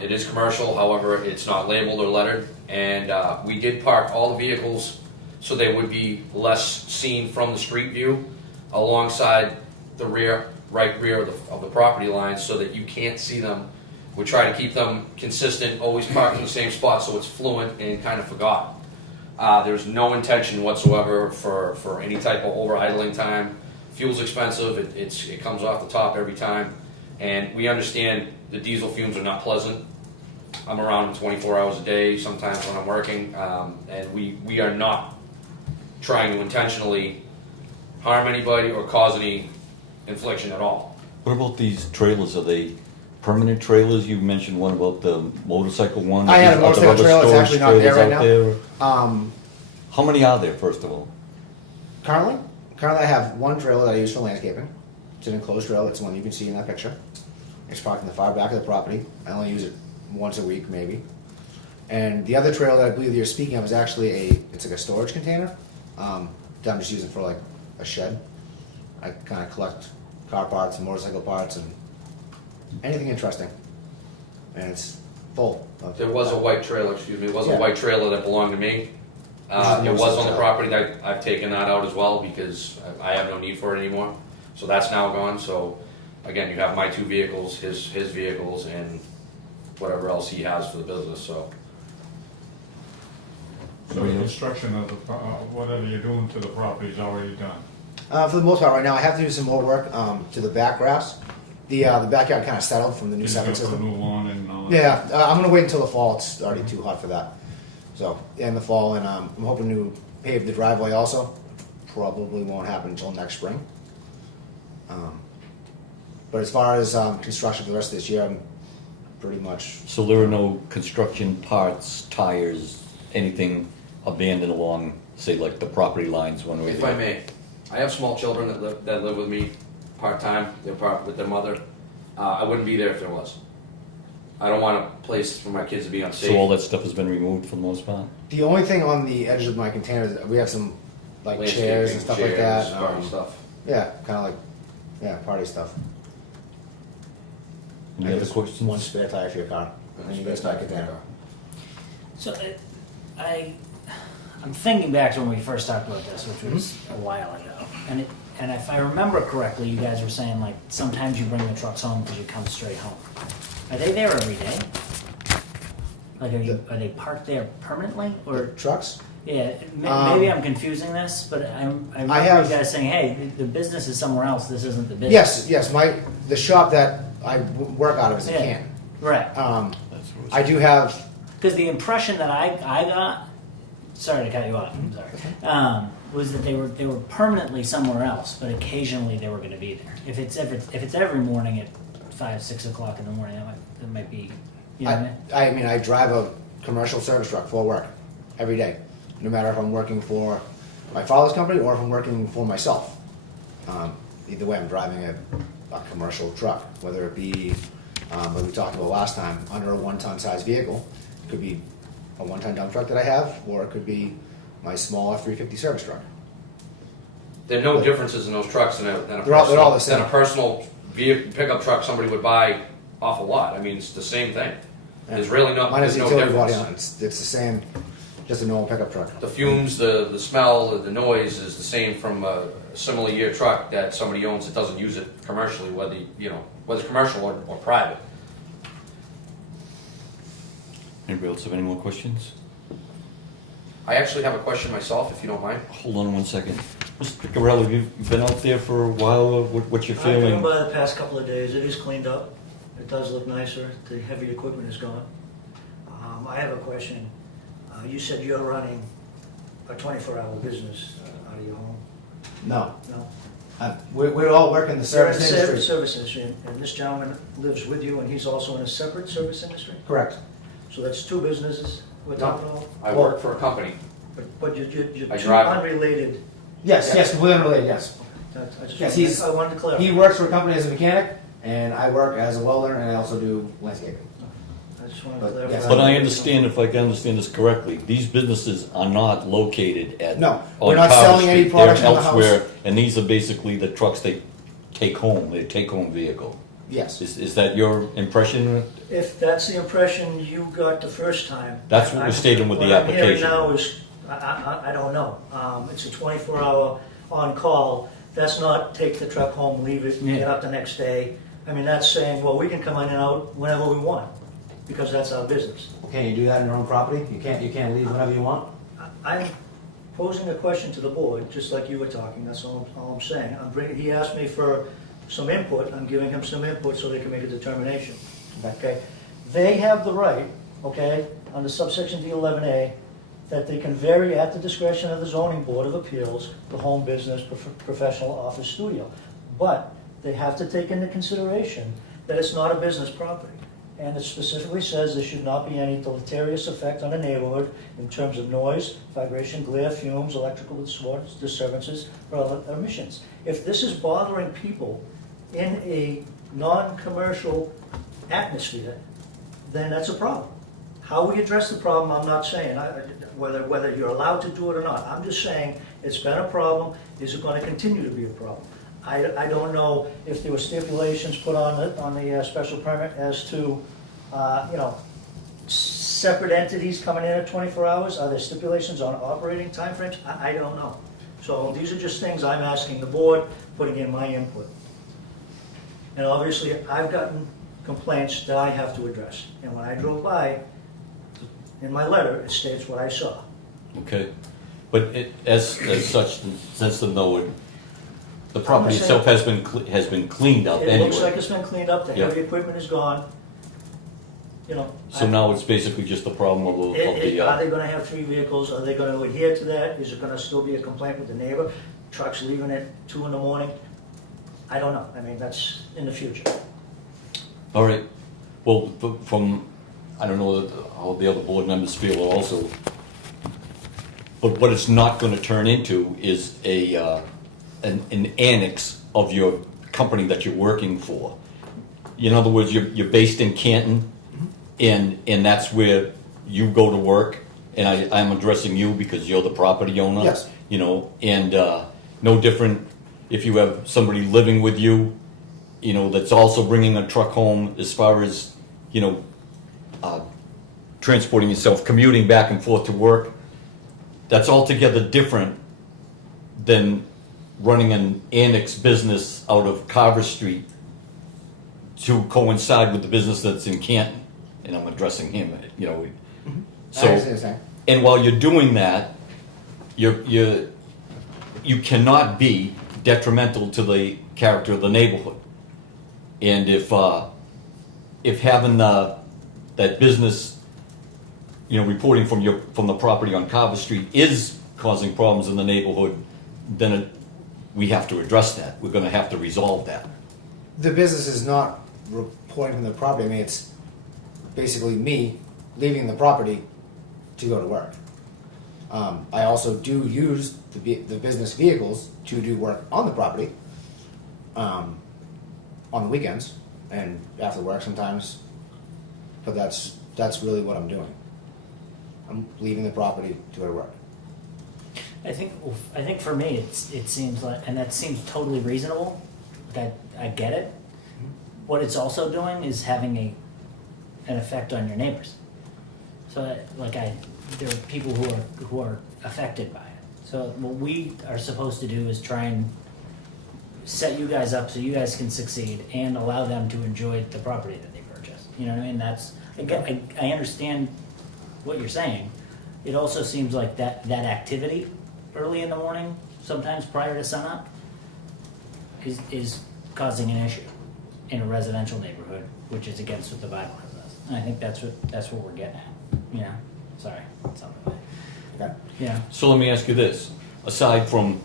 It is commercial, however, it's not labeled or lettered, and we did park all the vehicles so they would be less seen from the street view alongside the right rear of the property line so that you can't see them. We try to keep them consistent, always parked in the same spot so it's fluent and kind of forgotten. There's no intention whatsoever for any type of over idling time. Fuel's expensive, it comes off the top every time, and we understand the diesel fumes are not pleasant. I'm around them 24 hours a day, sometimes when I'm working, and we are not trying to intentionally harm anybody or cause any infliction at all. What about these trailers? Are they permanent trailers? You mentioned one about the motorcycle one. I had a Are there motorcycle other trailer, it's storage actually not there trailers right out now. there? How many are there, first of all? Currently I have one trailer that I use for landscaping. It's an enclosed trailer. It's the one you can see in that picture. It's parked in the far back of the property. I only use it once a week, maybe. And the other trailer that I believe you're speaking of is actually it's like a storage container. That I'm just using for like a shed. I kind of collect car parts and motorcycle parts and anything interesting. And it's full. There was a white trailer, Yeah. a white trailer that belonged to me. Which is It was on the the- property that I've taken that out as well because I have no need for it anymore. So that's now gone, so again, you have my 2 vehicles, his vehicles, and whatever else he has for the business, so. So the construction of whatever you're doing to the property is already done. For the most part right now, I have to do some more work to the back grass. The backyard kind of settled from the new You septic got the system. new lawn and all that. Yeah, I'm gonna wait until the fall. It's already too hot for that. So in the fall, and I'm hoping to pave the driveway also. Probably won't happen until next spring. But as far as construction for the rest of this year, I'm pretty much. So there are no construction parts, tires, anything abandoned along, say, like the property lines when we... If I may, I have small children that live with me part-time, they're part with their mother. I wouldn't be there if there was. I don't want a place for my kids to be unsafe. So all that stuff has been removed for the most part? The only thing on the edges of my containers, we have some like Landscaping, chairs and stuff like that. chairs, party stuff. Yeah, kind of like, yeah, party stuff. Any I other guess questions? One spare tire for your car, and then you guys back it down. So I'm thinking back to when we first talked about this, which was a while ago, and if I remember correctly, you guys were saying like sometimes you bring the trucks home because you come straight home. Are they there every day? Like are they parked there permanently or? Trucks? Yeah, maybe I'm confusing this, but I remember have- you guys saying, "Hey, the business is somewhere else. This isn't the business." Yes, the shop that I work out of is in Yeah. Canton. Right. I do have, Because the impression that I got, sorry to cut you off, I'm sorry, was that they were permanently somewhere else, but occasionally they were going to be there. If it's every morning at 5, 6 o'clock in the morning, that might be, you know what I mean? I drive a commercial service truck for work every day, no matter if I'm working for my father's company or if I'm working for myself. Either way, I'm driving a commercial truck, whether it be, like we talked about last time, under a 1-ton size vehicle. It could be a 1-ton dump truck that I have, or it could be my smaller 350 service truck. There are no differences in those trucks than a They're all the same. than a personal vehicle, pickup truck somebody would buy off a lot. I mean, it's the same thing. There's really no, Mine has there's a no utility body difference. on it. It's the same, just a normal pickup truck. The fumes, the smell, the noise is the same from a similar year truck that somebody owns that doesn't use it commercially, whether it's commercial or private. Anybody else have any more questions? I actually have a question myself, if you don't mind. Hold on one second. Mr. Picarelli, you've been out there for a while. What's your I've been feeling? by the past couple of days. It is cleaned up. It does look nicer. The heavy equipment is gone. I have a question. You said you're running a 24-hour business out of your home? No, No? we all work in the You're in service the industry. service industry, and this gentleman lives with you, and he's also in a separate service industry? Correct. So that's two businesses we're talking about? I work for a company. But you're I two drive. unrelated. Yes, we're unrelated, yes. I just Yes, wanted- I wanted to clarify. He works for a company as a mechanic, and I work as a welder, and I also do landscaping. I just wanted to But, clarify. yes. But I understand, if I can understand this correctly, these businesses are not located at. No, we're on not Carver selling any Street. products They're from the house. elsewhere, and these are basically the trucks they take home, their take-home vehicle. Yes. Is that your impression? If that's the impression you got the first time. That's what was stated with the What I'm hearing application. now is, I don't know. It's a 24-hour on-call. That's not take the truck home, leave it, get up the next day. I mean, that's saying, well, we can come in and out whenever we want, because that's our business. Can you do that on your own property? You can't leave whenever you want? I'm posing a question to the board, just like you were talking, that's all I'm saying. He asked me for some input, I'm giving him some input so they can make a determination. Okay? They have the right, okay, under subsection D11A, that they can vary at the discretion of the zoning board of appeals, the home business, professional office studio. But they have to take into consideration that it's not a business property. And it specifically says there should not be any deleterious effect on the neighborhood in terms of noise, vibration, glare, fumes, electrical disturbances, or other emissions. If this is bothering people in a non-commercial atmosphere, then that's a problem. How we address the problem, I'm not saying, whether you're allowed to do it or not. I'm just saying, it's been a problem, is it gonna continue to be a problem? I don't know if there were stipulations put on the special permit as to, separate entities coming in at 24 hours. Are there stipulations on operating timeframes? I don't know. So these are just things I'm asking the board, putting in my input. And obviously, I've gotten complaints that I have to address. And when I drove by, in my letter, it states what I saw. Okay, but as such, since the property saying- itself has been cleaned up It looks like anyway. it's been cleaned up, the Yeah. heavy equipment is gone. So now it's basically just the problem of Are they gonna have 3 vehicles? Are they gonna adhere to that? Is it gonna still be a complaint with the neighbor? Trucks leaving at 2 in the morning? I don't know. I mean, that's in the future. All right, well, from, I don't know how the other board members feel also, but what it's not gonna turn into is an annex of your company that you're working for. In other words, you're based in Canton, and that's where you go to work, and I'm addressing you because you're the property owner. Yes. You know, and no different if you have somebody living with you, you know, that's also bringing a truck home as far as, you know, transporting yourself, commuting back and forth to work. That's altogether different than running an annex business out of Carver Street to coincide with the business that's in Canton. And I'm addressing him, you know. I understand So, what you're saying. and while you're doing that, you cannot be detrimental to the character of the neighborhood. And if having that business, you know, reporting from the property on Carver Street is causing problems in the neighborhood, then we have to address that. We're going to have to resolve that. The business is not reporting from the property. I mean, it's basically me leaving the property to go to work. I also do use the business vehicles to do work on the property on the weekends and after work sometimes. But that's really what I'm doing. I'm leaving the property to go to work. I think for me, it seems like, and that seems totally reasonable, that I get it. What it's also doing is having an effect on your neighbors. So there are people who are affected by it. So what we are supposed to do is try and set you guys up so you guys can succeed and allow them to enjoy the property that they purchased. You know what I mean? I understand what you're saying. It also seems like that activity early in the morning, sometimes prior to sunup, is causing an issue in a residential neighborhood, which is against what the Bible has us. And I think that's what we're getting at. You know, sorry, something. Okay. Yeah. So let me ask you this: aside from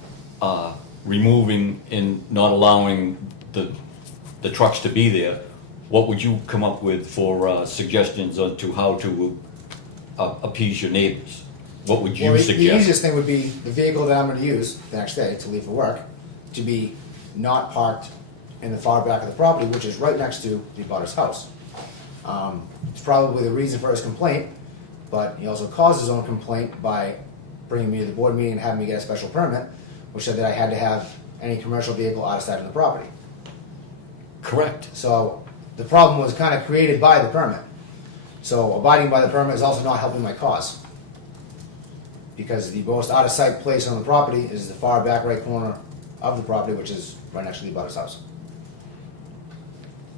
removing and not allowing the trucks to be there, what would you come up with for suggestions on to how to appease your neighbors? What would you Well, suggest? the easiest thing would be the vehicle that I'm going to use the next day to leave for work to be not parked in the far back of the property, which is right next to the abutter's house. It's probably the reason for his complaint, but he also caused his own complaint by bringing me to the board meeting and having me get a special permit, which said that I had to have any commercial vehicle out of sight of the property. Correct. So the problem was kind of created by the permit. So abiding by the permit is also not helping my cause. Because the most out of sight place on the property is the far back right corner of the property, which is right next to the abutter's house.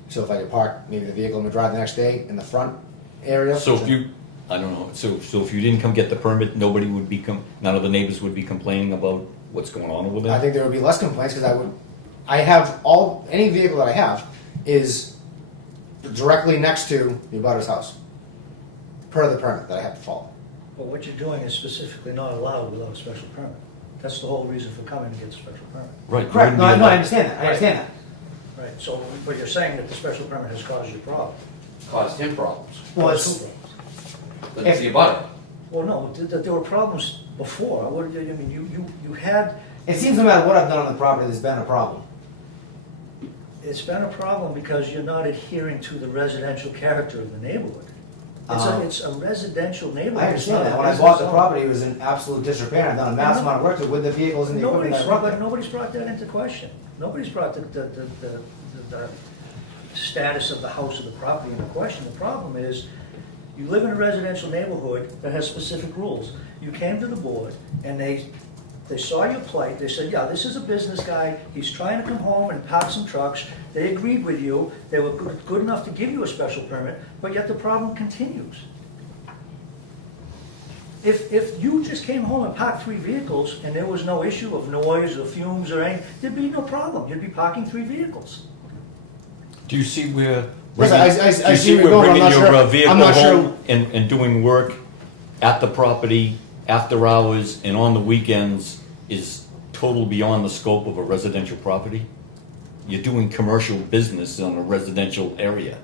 So if I could park maybe the vehicle I'm gonna drive the next day in the front area. So if you, I don't know. So if you didn't come get the permit, none of the neighbors would be complaining about what's going on over there. I think there would be less complaints because any vehicle that I have is directly next to the abutter's house, per the permit that I have to follow. But what you're doing is specifically not allowed without a special permit. That's the whole reason for coming to get a special permit. Right. you Correct. wouldn't No, be I allowed- understand that. I understand that. Right, so, but you're saying that the special permit has caused you a problem. Caused him problems. Well, Two problems. The abutter. Well, no, there were problems before. What do you mean? You had, it seems no matter what I've done on the property, there's been a problem. it's been a problem because you're not adhering to the residential character of the neighborhood. It's a residential neighborhood. I understand It's that. not When a I bought the business property, it was in absolute disrepair. I've done a massive amount of work to it with the vehicles and the equipment that I brought there. Nobody's brought that into question. Nobody's brought the status of the house or the property into question. The problem is, you live in a residential neighborhood that has specific rules. You came to the board and they saw your plight, they said, yeah, this is a business guy, he's trying to come home and park some trucks. They agreed with you, they were good enough to give you a special permit, but yet the problem continues. If you just came home and parked 3 vehicles and there was no issue of noise or fumes or anything, there'd be no problem. You'd be parking 3 vehicles. Do you see where? Yes, I do you see see where where you're going. I'm bringing not your sure. vehicle I'm not home and doing work at the property after hours and on the weekends is total beyond the scope of a residential property? You're doing commercial business in a residential area.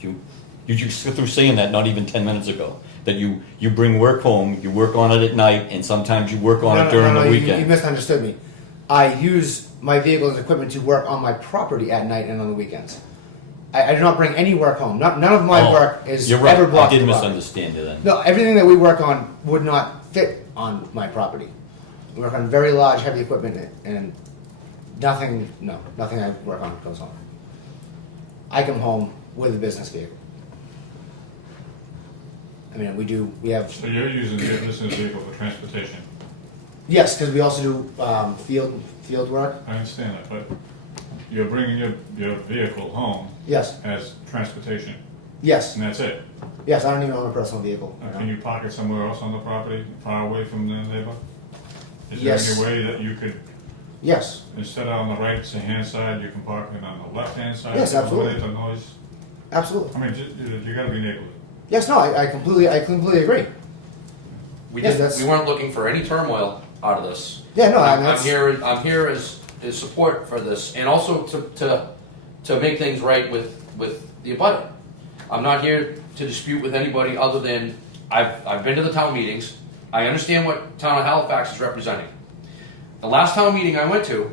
You just got through saying that not even 10 minutes ago. That you bring work home, you work on it at night, and sometimes you work on it during the weekend. You misunderstood me. I use my vehicle and equipment to work on my property at night and on the weekends. I do not bring any work home. None of my Oh, work is You're right, ever I blocked. did the property. misunderstand you then. No, everything that we work on would not fit on my property. We work on very large, heavy equipment, and nothing I work on goes home. I come home with a business vehicle. I mean, we have, So you're using your business vehicle for transportation? yes, because we also do field work. I understand that, but you're bringing your vehicle home Yes, as transportation, yes, and that's it? yes, I don't even own a personal vehicle. Can you park it somewhere else on the property, far away from the neighbor? Is there Yes. any way that you could, Yes, instead of on the right-hand side, you can park it on the left-hand side? Yes, to absolutely. eliminate the noise? absolutely. I mean, you gotta be neighborly. Yes, no, I completely agree. Yes, that's- We weren't looking for any turmoil out of this. Yeah, no, I mean, I'm that's, I'm here as support for this, and also to make things right with the abutter. I'm not here to dispute with anybody other than, I've been to the town meetings, I understand what town of Halifax is representing. The last town meeting I went to,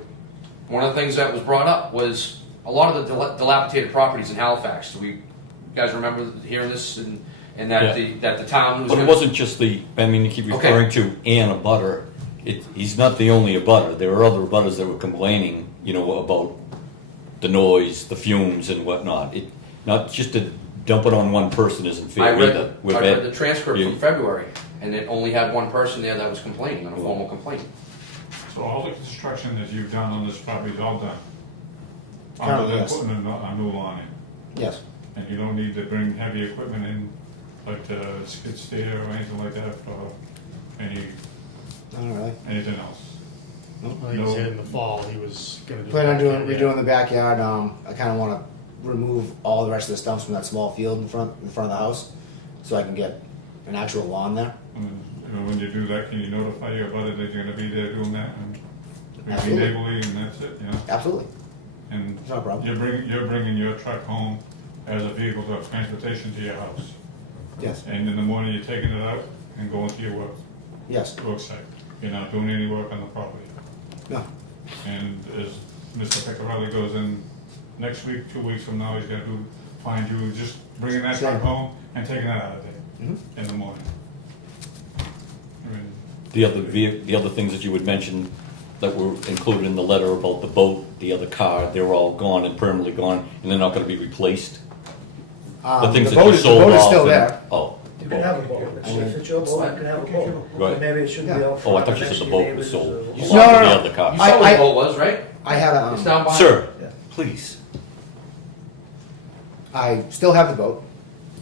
one of the things that was brought up was a lot of the dilapidated properties in Halifax. Do you guys remember hearing this, and that the town was But it gonna- wasn't just you keep Okay. referring to an abutter. He's not the only abutter. There were other abutters that were complaining, about the noise, the fumes and whatnot. Not just to dump it on one person isn't I fair read, either. I read the transcript you- from February, and it only had one person there that was complaining, on a formal complaint. So all the construction that you've done on this property is all done? Other Currently, than yes. putting a new lawn in? yes, And you don't need to bring heavy equipment in, like the skid steer or anything like that for not really. anything else? Like he said in the fall, he was gonna do. Plan on that. redoing the backyard. I kind of want to remove all the rest of the stumps from that small field in front of the house, so I can get an actual lawn there. And when you do that, can you notify your abutter that you're gonna be there doing that? And be Absolutely. neighborly, and that's it, Absolutely, And it's not a problem. you're bringing your truck home as a vehicle of transportation to your house. Yes, And in the morning, you're taking it out and going to your work yes, site. You're not doing any work on the property. no, And as Mr. Peccarelli goes in next week, 2 weeks from now, he's gonna find you just bringing that truck Same. home and taking that out of there Mhm. in the morning. I mean, The other things that you would mention that were included in the letter about the boat, the other car, they're all gone and permanently gone, and they're not gonna be replaced? The things the that boat you is, the sold boat is off still and- there. Oh. You can have a boat. If it's your boat, you can have a boat. Right. But maybe it shouldn't be Yeah. out Oh, I front thought you next said to the your boat was neighbors. sold. or- You No, sold no, the no. other car. You saw what I- the boat was, right? I had a, It's down by. Sir, Yeah. please. I still have the boat,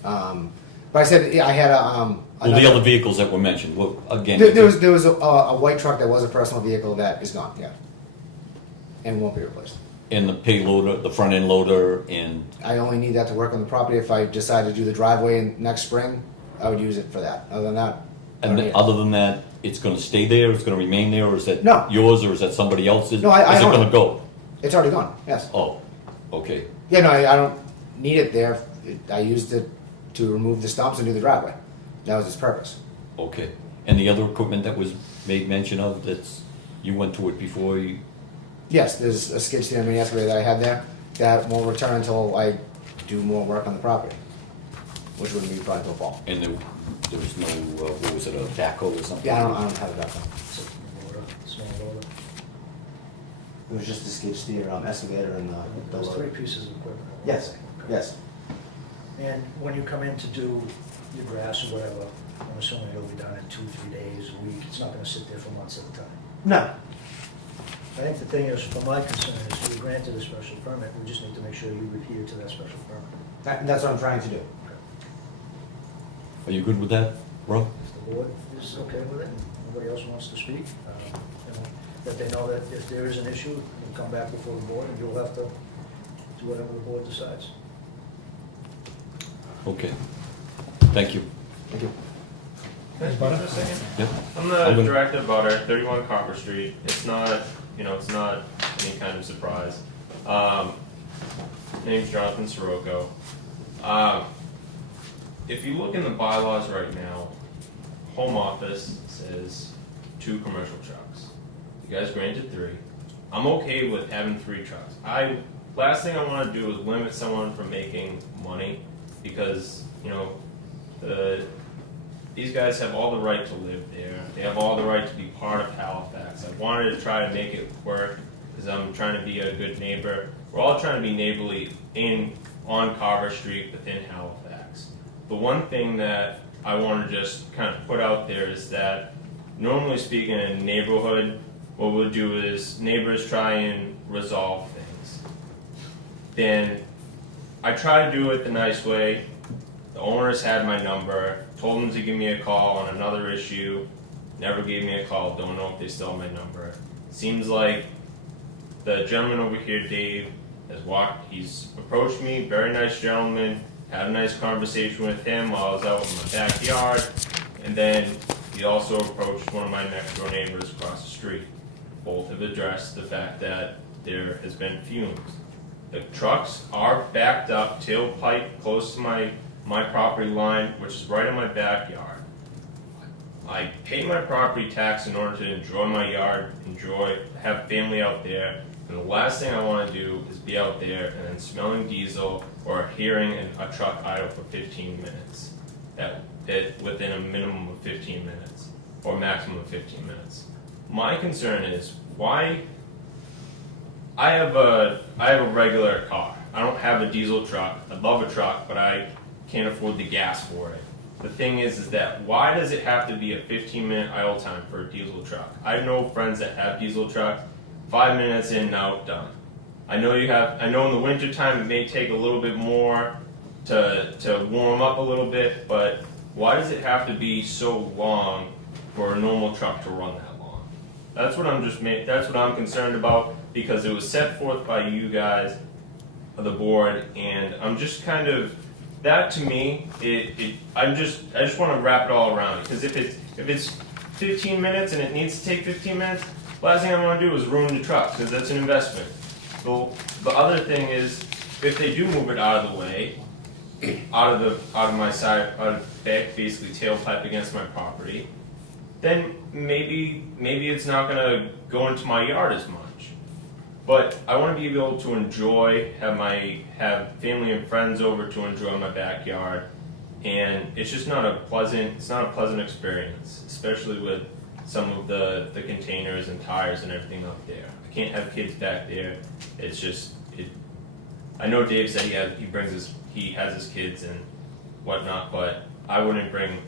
but I said I had a. Well, the another- other vehicles that were mentioned, well, again. There was a white truck that was a personal vehicle that is gone, yeah, and won't be replaced. And the payloader, the front end loader, and I only need that to work on the property. If I decide to do the driveway next spring, I would use it for that. Other than that, I don't need it. other than that, it's gonna stay there, it's gonna remain there, or is that No. yours, or is that somebody else's? No, I Is it own gonna it. go? It's already gone. Yes. Oh, okay. Yeah, no, I don't need it there. I used it to remove the stumps and do the driveway. That was its purpose. Okay, and the other equipment that was made mention of, you went to it before you, Yes, there's a skid steer mini excavator that I had there that won't return until I do more work on the property, which wouldn't be probably until fall. and there was no, what was it, a backhoe or something? Yeah, I don't have that one. Small loader. It was just the skid steer excavator and the Those loader. 3 pieces of equipment. Yes, yes. And when you come in to do your grass or whatever, I'm assuming it'll be done in 2-3 days, a week. It's not gonna sit there for months at a time. No. I think the thing is, from my concern, is we granted a special permit, we just need to make sure you adhere to that special permit. That's what I'm trying to do. Are you good with that, Rob? If the board is okay with it, and nobody else wants to speak, that they know that if there is an issue, you'll come back before the board, and you'll have to do whatever the board decides. Okay, thank you. Thank you. Can I speak for a second? Yep. I'm I'm the gonna- director of Butter, 31 Copper Street. It's not, it's not any kind of surprise. Name's Jonathan Sirocco. If you look in the bylaws right now, home office says 2 commercial trucks. You guys granted 3. I'm okay with having 3 trucks. I last thing I want to do is limit someone from making money, because, you know, these guys have all the right to live there. They have all the right to be part of Halifax. I wanted to try to make it work because I'm trying to be a good neighbor. We're all trying to be neighborly on Carver Street within Halifax. The one thing that I want to just kind of put out there is that, normally speaking, in a neighborhood, what we'll do is neighbors try and resolve things. Then I try to do it the nice way. The owners had my number, told them to give me a call on another issue, never gave me a call, don't know if they still have my number. Seems like the gentleman over here, Dave, he's approached me, very nice gentleman, had a nice conversation with him while I was out in my backyard, and then he also approached one of my next door neighbors across the street. Both have addressed the fact that there has been fumes. The trucks are backed up, tailpipe close to my property line, which is right in my backyard. I pay my property tax in order to enjoy my yard, have family out there, and the last thing I want to do is be out there and then smelling diesel or hearing a truck idle for 15 minutes. That within a minimum of 15 minutes or maximum of 15 minutes. My concern is why I have a regular car. I don't have a diesel truck. I love a truck, but I can't afford the gas for it. The thing is that why does it have to be a 15-minute idle time for a diesel truck? I know friends that have diesel trucks, 5 minutes in and out, done. I know in the wintertime it may take a little bit more to warm up a little bit, but why does it have to be so long for a normal truck to run that long? That's what I'm concerned about, because it was set forth by you guys, the board, and I'm just kind of, that to me, I just want to wrap it all around, because if it's 15 minutes and it needs to take 15 minutes, last thing I want to do is ruin the truck, because that's an investment. So the other thing is, if they do move it out of the way, out of my side, out of back, basically tailpipe against my property, then maybe it's not gonna go into my yard as much. But I want to be able to enjoy, have family and friends over to enjoy my backyard, and it's just not a pleasant experience, especially with some of the containers and tires and everything up there. I can't have kids back there. It's just I know Dave said he has his kids and whatnot, but I wouldn't bring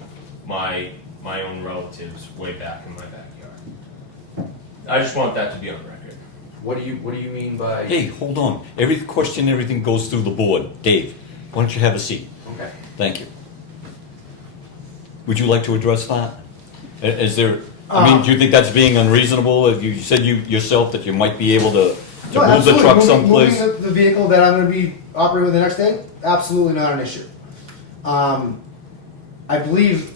my own relatives way back in my backyard. I just want that to be on record. What do you mean by? Hey, hold on. Every question, everything goes through the board. Dave, why don't you have a seat? Okay. Thank you. Would you like to address that? Is there, I mean, do you think that's being unreasonable? You said yourself that you might be able to move the truck someplace? Moving the vehicle that I'm going to be operating with the next day, absolutely not an issue. I believe,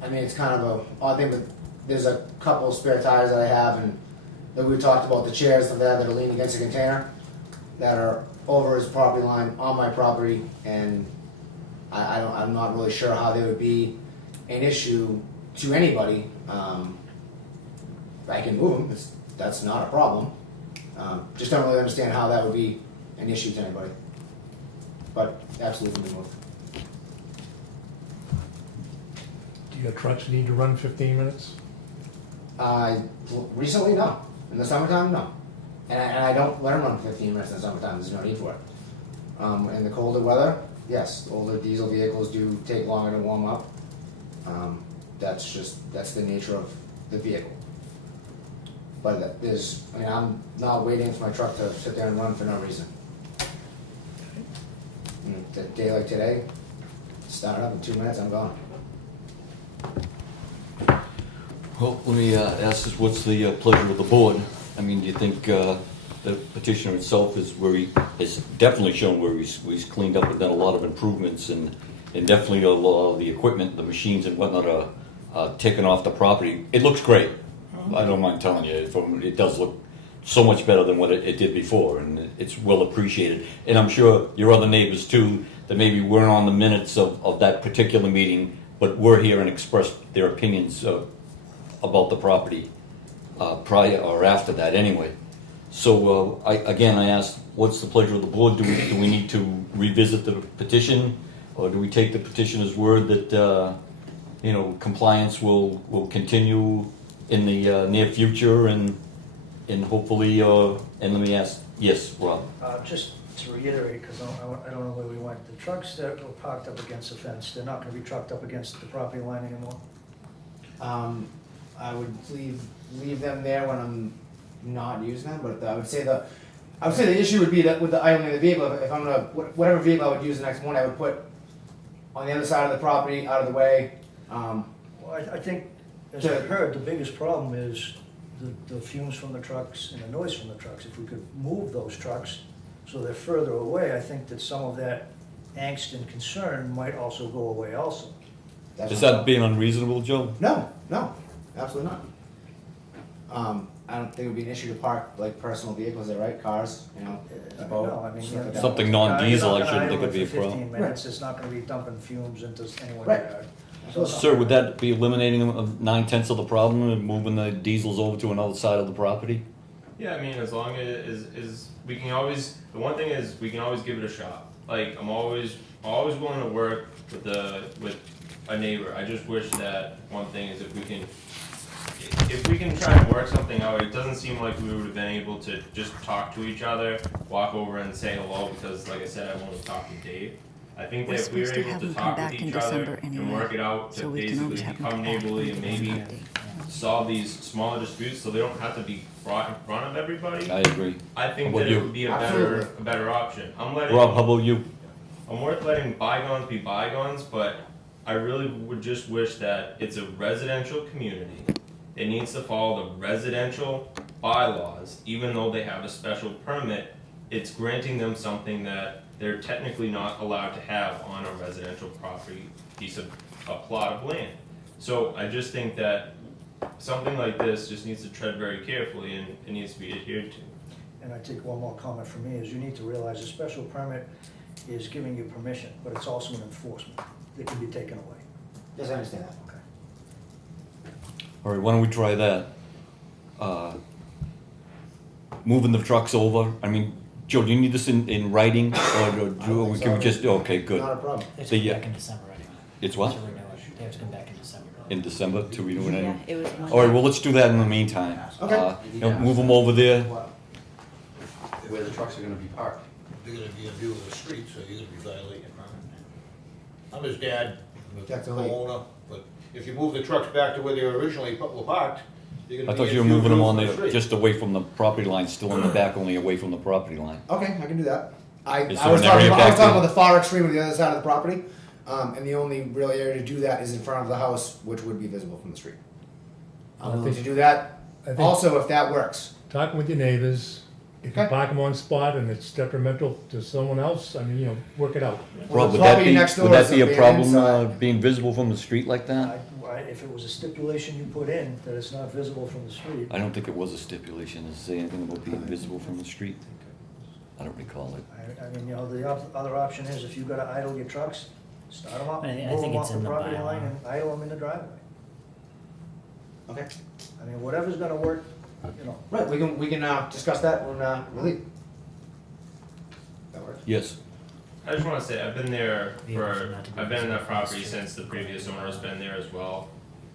it's kind of an odd thing, but there's a couple spare tires that I have, and that we talked about, the chairs that are leaning against the container that are over his property line on my property, and I'm not really sure how they would be an issue to anybody. I can move them, that's not a problem. Just don't really understand how that would be an issue to anybody. But absolutely move. Do your trucks need to run 15 minutes? Recently, no. In the summertime, no. And I don't let them run 15 minutes in the summertime. There's no need for it. In the colder weather, yes, older diesel vehicles do take longer to warm up. That's the nature of the vehicle. But I'm not waiting for my truck to sit there and run for no reason. A day like today, start up in 2 minutes, I'm gone. Well, let me ask this, what's the pleasure of the board? I mean, do you think the petitioner itself is where he has definitely shown where he's cleaned up and done a lot of improvements, and definitely a lot of the equipment, the machines and whatnot are taken off the property. It looks great. I don't mind telling you, it does look so much better than what it did before, and it's well appreciated. And I'm sure your other neighbors too, that maybe weren't on the minutes of that particular meeting, but were here and expressed their opinions about the property prior or after that anyway. So, I asked, what's the pleasure of the board? Do we need to revisit the petition? Or do we take the petitioner's word that, compliance will continue in the near future and hopefully, and let me ask, yes, Rob? Just to reiterate, because I don't know where we went, the trucks that were parked up against the fence, they're not gonna be trucked up against the property line anymore? I would leave them there when I'm not using them, but I would say the issue would be that with the idling of the vehicle, if I'm gonna, whatever vehicle I would use the next morning, I would put on the other side of the property, out of the way. Well, I think, as I heard, the biggest problem is the fumes from the trucks and the noise from the trucks. If we could move those trucks so they're further away, I think that some of that angst and concern might also go away also. Is that being unreasonable, Joe? No, absolutely not. I don't think it would be an issue to park like personal vehicles there, right? Cars, a boat, No, I mean, stuff like that. Something non-diesel, I You're not gonna shouldn't think idle it'd be a it for 15 problem. minutes, it's not gonna be dumping fumes into anyone's Right. yard. So, Sir, would that be eliminating 9/10 of the problem and moving the diesels over to another side of the property? Yeah, I mean, as long as we can always, the one thing is we can always give it a shot. Like, I'm always willing to work with a neighbor. I just wish that one thing is if we can try and work something out. It doesn't seem like we would have been able to just talk to each other, walk over and say hello, because like I said, I've only talked to Dave. I think that if we were able to talk with each other and work it out to basically become neighborly and maybe solve these smaller disputes so they don't have to be brought in front of everybody, I agree. I think How about that it you? would be a Absolutely. better option. Rob, how about you? I'm worth letting bygones be bygones, but I really would just wish that it's a residential community. It needs to follow the residential bylaws, even though they have a special permit. It's granting them something that they're technically not allowed to have on a residential property, a plot of land. So I just think that something like this just needs to tread very carefully and it needs to be adhered to. And I take one more comment from me, is you need to realize a special permit is giving you permission, but it's also an enforcement that can be taken away. Yes, I understand that. Okay. All right, why don't we try that? Moving the trucks over, I mean, Joe, do you need this in writing, or can we just, okay, good. Not a problem. They have So, to come yeah. back in December anyway. It's what? To renew it. They have to come back in December. In December to renew it? Yeah, it was one. All right, well, let's do that in the meantime. Okay. Move them over there. Where the trucks are gonna be parked. They're gonna be in view of the street, so you're gonna be violating your permit. I'm his dad, I'm the Definitely. co-owner, but if you move the trucks back to where they originally were parked, you're I gonna be thought in you were view moving them from on the there, street. just away from the property line, still in the back, only away from the property line. Okay, I can do that. I Is was there an talking area about, back there? the far extreme of the other side of the property, and the only real area to do that is in front of the house, which would be visible from the street. I'm I willing think- to do that. I think- Also, if that works. Talking with your neighbors, if you Okay. park them on spot and it's detrimental to someone else, I mean, work it out. Well, Rob, the would that property be, next door would that is be a abandoned, problem, so- being visible from the street like that? If it was a stipulation you put in, that it's not visible from the street, I don't think it was a stipulation, does it say anything about being visible from the street? I don't recall it. I mean, the other option is if you've gotta idle your trucks, start them up, I move think them it's off the in the property bylaw. line and idle them in the driveway. Okay. I mean, whatever's gonna work, Right, we can discuss that when we leave. That works. Yes, I just wanna say, I've been there Vehicles are not to be I've been in that visible from the property street. since the previous owner's been there as well.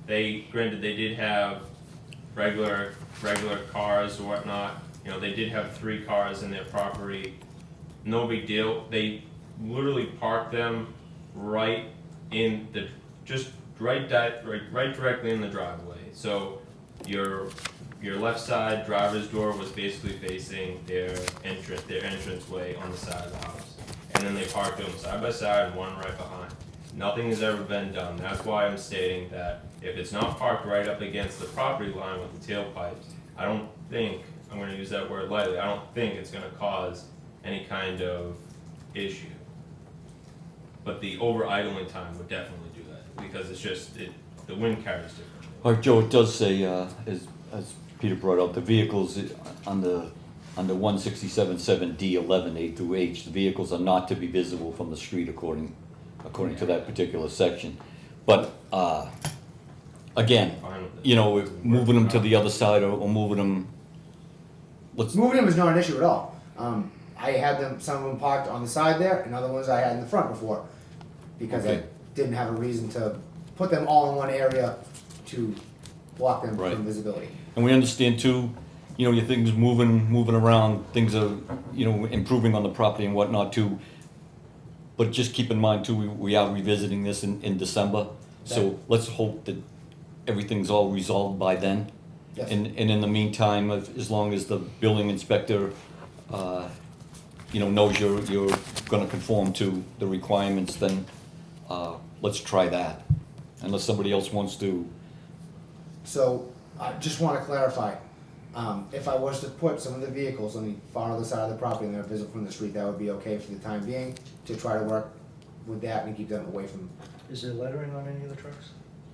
Granted, they did have regular cars or whatnot, they did have 3 cars in their property. No big deal, they literally parked them right in the, just right directly in the driveway. So your left side driver's door was basically facing their entranceway on the side of the house. And then they parked them side by side, one right behind. Nothing has ever been done. That's why I'm stating that if it's not parked right up against the property line with the tailpipes, I don't think, I'm gonna use that word lightly, I don't think it's gonna cause any kind of issue. But the over idling time would definitely do that, because it's just, the wind carries differently. all right, Joe, it does say, as Peter brought up, the vehicles under 167(7)D11, A through H, the vehicles are not to be visible from the street according to that particular section. But, again, Fine with it. moving them to the other side or moving them let's, Moving them is not an issue at all. I had them, some of them parked on the side there, and other ones I had in the front before, because I Okay. didn't have a reason to put them all in one area to block them Right. from visibility. and we understand too, you know, your things moving around, things are, you know, improving on the property and whatnot too. But just keep in mind too, we are revisiting this in December, so let's hope that everything's all resolved by then. Yes. And in the meantime, as long as the building inspector, you know, knows you're gonna conform to the requirements, then, let's try that. Unless somebody else wants to, So, I just wanna clarify, if I was to put some of the vehicles on the far other side of the property and they're visible from the street, that would be okay for the time being, to try to work with that and keep them away from Is there lettering on any of the trucks?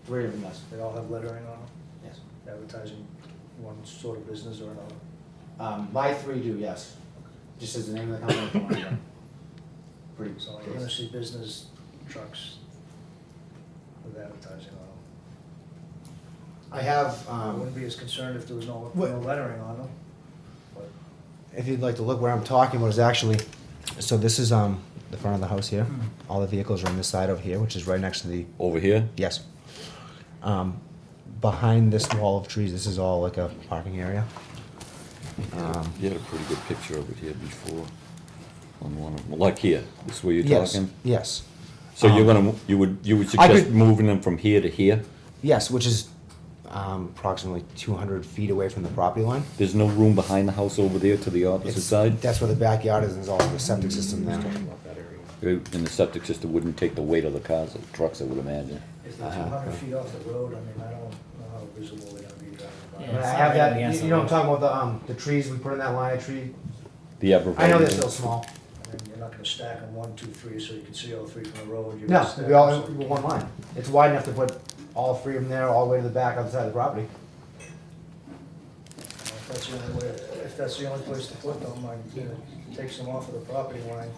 3 of them, yes. They all have lettering on them, Yes. advertising one sort of business or another? My 3 do, yes. Just as the name of the company. Pretty So you're gonna close. see business trucks with advertising on I have, them. I wouldn't be as concerned if there was no What- lettering on them. if you'd like to look, where I'm talking about is actually, so this is the front of the house here. All the vehicles are on this side over here, which is right next to the, over here, yes. Behind this wall of trees, this is all like a parking area. you had a pretty good picture of it here before. On one of them, like here, this is where you're Yes, talking? yes. So you're gonna, you would I suggest could- moving them from here to here? Yes, which is approximately 200 feet away from the property line. There's no room behind the house over there to the opposite It's- side? That's where the backyard is, and there's also the septic system there. And the septic system wouldn't take the weight of the cars, or trucks, I would imagine. If they're 200 feet off the road, I mean, I don't know how visible they're gonna be driving by. Yeah. I It's have not right that, against you the know, I'm road. talking about the trees we put in that line of tree. The arborvitae. I know they're still small. And then you're not gonna stack them 1, 2, 3, so you can see all 3 from the road. You're No, gonna stack it'll be all them so you in one can't- line. It's wide enough to put all 3 of them there, all the way to the back other side of the property. If that's the only way, if that's the only place to put them, takes them off of the property line,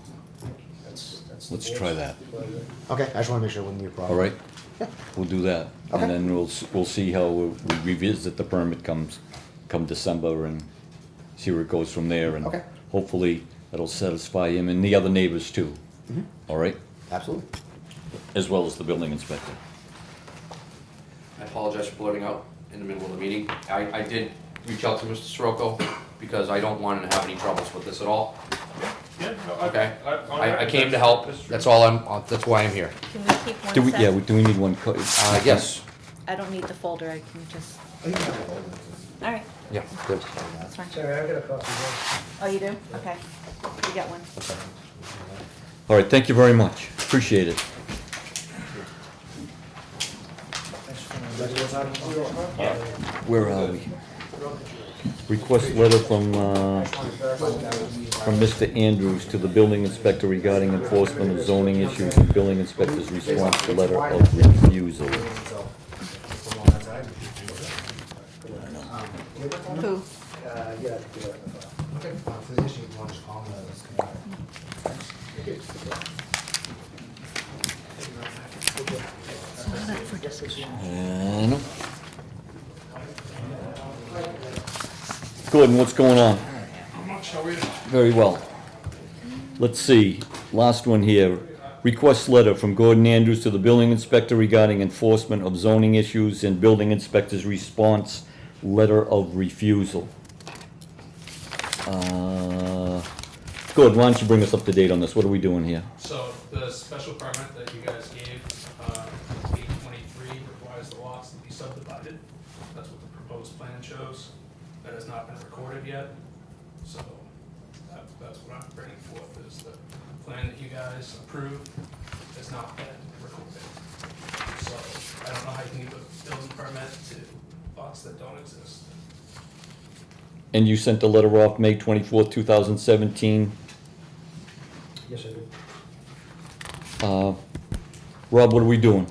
that's the Let's board's try that. pleasure. Okay, I just wanna make sure it wouldn't be a problem. All right? We'll do that. Okay. And then we'll see how we revisit the permit come December and see where it goes from there. And Okay. hopefully that'll satisfy him and the other neighbors too. Mhm. All right? Absolutely. As well as the building inspector. I apologize for blurting out in the middle of the meeting. I did reach out to Mr. Sirocco because I don't want to have any troubles with this at all. Yeah, no, Okay. on I record, came to help, true. that's all that's why I'm here. Can we keep one Do we, set? yeah, do we need one? Yes, I don't need the folder, I can just, all right, yeah, good. that's fine. Sorry, I got a copy there. Oh, you do? Okay, you got one. All right, thank you very much. Appreciate it. Thanks for coming. Where are we? Request letter from Mr. Andrews to the building inspector regarding enforcement of zoning issues and building inspector's response to letter of refusal. Who? Yeah. Physician, you want to call me, No. Gordon, what's going on? Very well. Let's see, last one here. Request letter from Gordon Andrews to the building inspector regarding enforcement of zoning issues and building inspector's response, letter of refusal. Gordon, why don't you bring us up to date on this? What are we doing here? So the special permit that you guys gave, 823 requires the lots to be subdivided. That's what the proposed plan shows. That has not been recorded yet. So that's what I'm bringing forth, is the plan that you guys approved has not been recorded. So I don't know how you can give a building permit to lots that don't exist. And you sent the letter off May 24th, 2017. Yes, I do. Rob, what are we doing?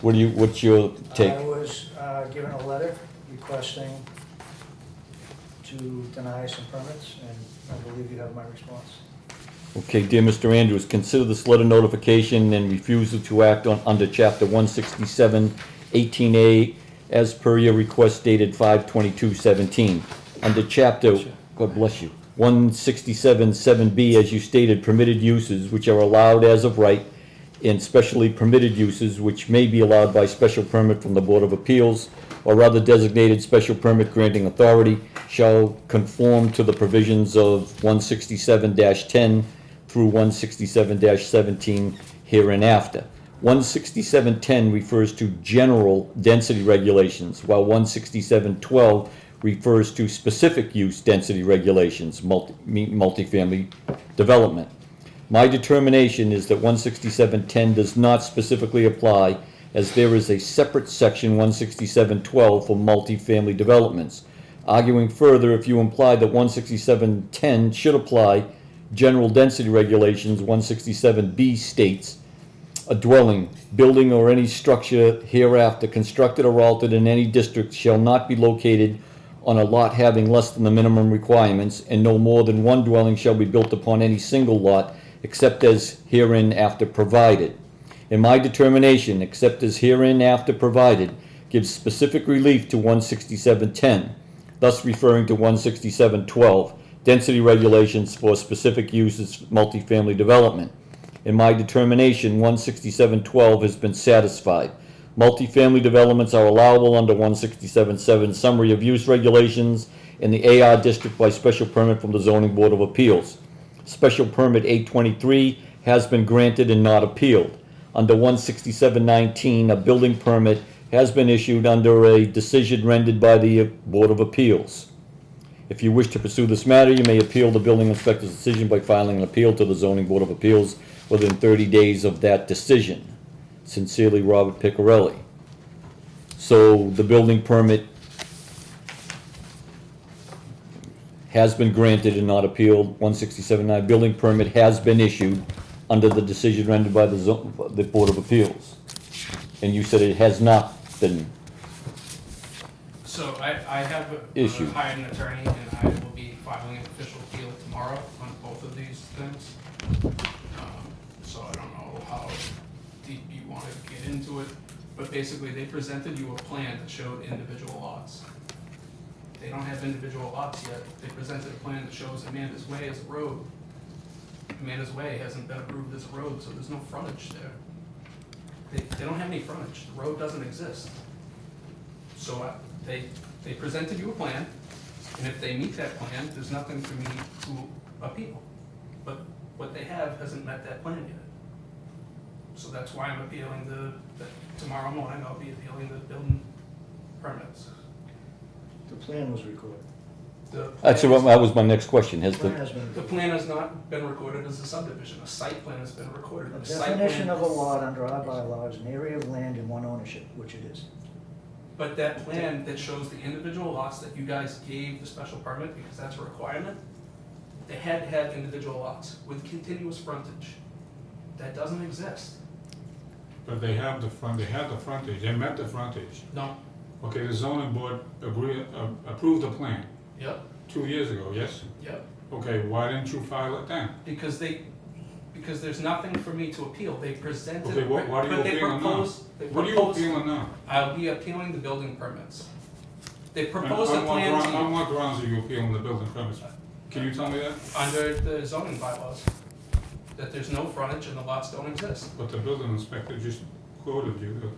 What's your take? I was given a letter requesting to deny some permits, and I believe you have my response. Okay, dear Mr. Andrews, consider this letter notification and refusal to act on, under chapter 167, 18A, as per your request dated 5/22/17. Under chapter God bless you. 167-7B, as you stated, permitted uses which are allowed as of right, and specially permitted uses which may be allowed by special permit from the Board of Appeals or other designated special permit granting authority shall conform to the provisions of 167-10 through 167-17 hereinafter. 167-10 refers to general density regulations, while 167-12 refers to specific use density regulations, multifamily development. My determination is that 167-10 does not specifically apply, as there is a separate section 167-12 for multifamily developments. Arguing further, if you imply that 167-10 should apply, general density regulations 167B states, a dwelling, building, or any structure hereafter constructed or altered in any district shall not be located on a lot having less than the minimum requirements, and no more than one dwelling shall be built upon any single lot, except as hereinafter provided. In my determination, except as hereinafter provided, gives specific relief to 167-10, thus referring to 167-12, density regulations for specific uses multifamily development. In my determination, 167-12 has been satisfied. Multifamily developments are allowable under 167-7 summary of use regulations in the AR district by special permit from the Zoning Board of Appeals. Special permit 823 has been granted and not appealed. Under 167-19, a building permit has been issued under a decision rendered by the Board of Appeals. If you wish to pursue this matter, you may appeal the building inspector's decision by filing an appeal to the Zoning Board of Appeals within 30 days of that decision. Sincerely, Robert Piccarelli. So the building permit has been granted and not appealed. 167-9, building permit has been issued under the decision rendered by the Board of Appeals. And you said it has not been. So I have Issue. hired an attorney, and I will be filing an official appeal tomorrow on both of these things. So I don't know how deep you want to get into it, but basically they presented you a plan that showed individual lots. They don't have individual lots yet. They presented a plan that shows Amanda's Way as a road. Amanda's Way hasn't been approved as a road, so there's no frontage there. They don't have any frontage. The road doesn't exist. So they presented you a plan, and if they meet that plan, there's nothing for me to appeal. But what they have hasn't met that plan yet. So that's why I'm appealing tomorrow morning, I'll be appealing the building permits. The plan was recorded. That was my next question. The plan has been The recorded. plan has not been recorded as a subdivision. A site plan has been recorded. A The site definition plan- of a lot under our bylaw is an area of land in one ownership, which it is. But that plan that shows the individual lots that you guys gave the special permit, because that's a requirement, they had to have individual lots with continuous frontage. That doesn't exist. But they have the frontage, they met the frontage. No. Okay, the zoning board approved the plan Yep. 2 years ago, yes? Yep. Okay, why didn't you file it then? Because there's nothing for me to appeal. They presented. Okay, what are you but they appealing now? proposed- they What are you proposed- appealing now? I'll be appealing the building permits. They And proposed a on what plan ground- to you On what grounds are you appealing the building permits? Can you tell me that? under the zoning bylaws, that there's no frontage and the lots don't exist. But the building inspector just quoted you,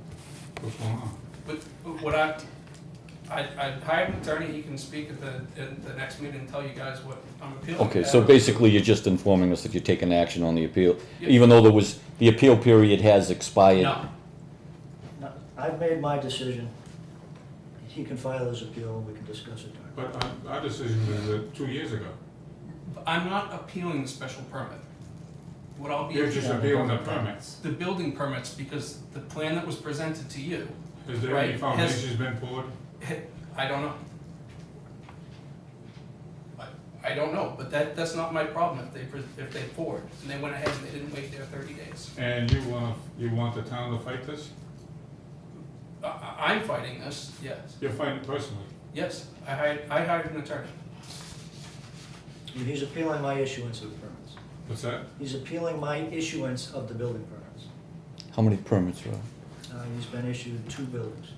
what's going on? But what I hired an attorney, he can speak at the next meeting and tell you guys what I'm appealing. Okay, so basically you're just informing us that you're taking action on the appeal, even though the appeal period has expired. No, No, I've made my decision. He can file his appeal and we can discuss it during. But our decision was 2 years ago. I'm not appealing the special permit. What I'll be. You're just appealing the permits. The building permits, because the plan that was presented to you, Has there Right, any foundations been poured? I don't know. I don't know, but that's not my problem if they poured, and they went ahead and they didn't wait their 30 days. And you want the town to fight this? I'm fighting this, yes. You're fighting personally? Yes, I hired an attorney. He's appealing my issuance of the permits. What's that? He's appealing my issuance of the building permits. How many permits, Rob? He's been issued 2 buildings.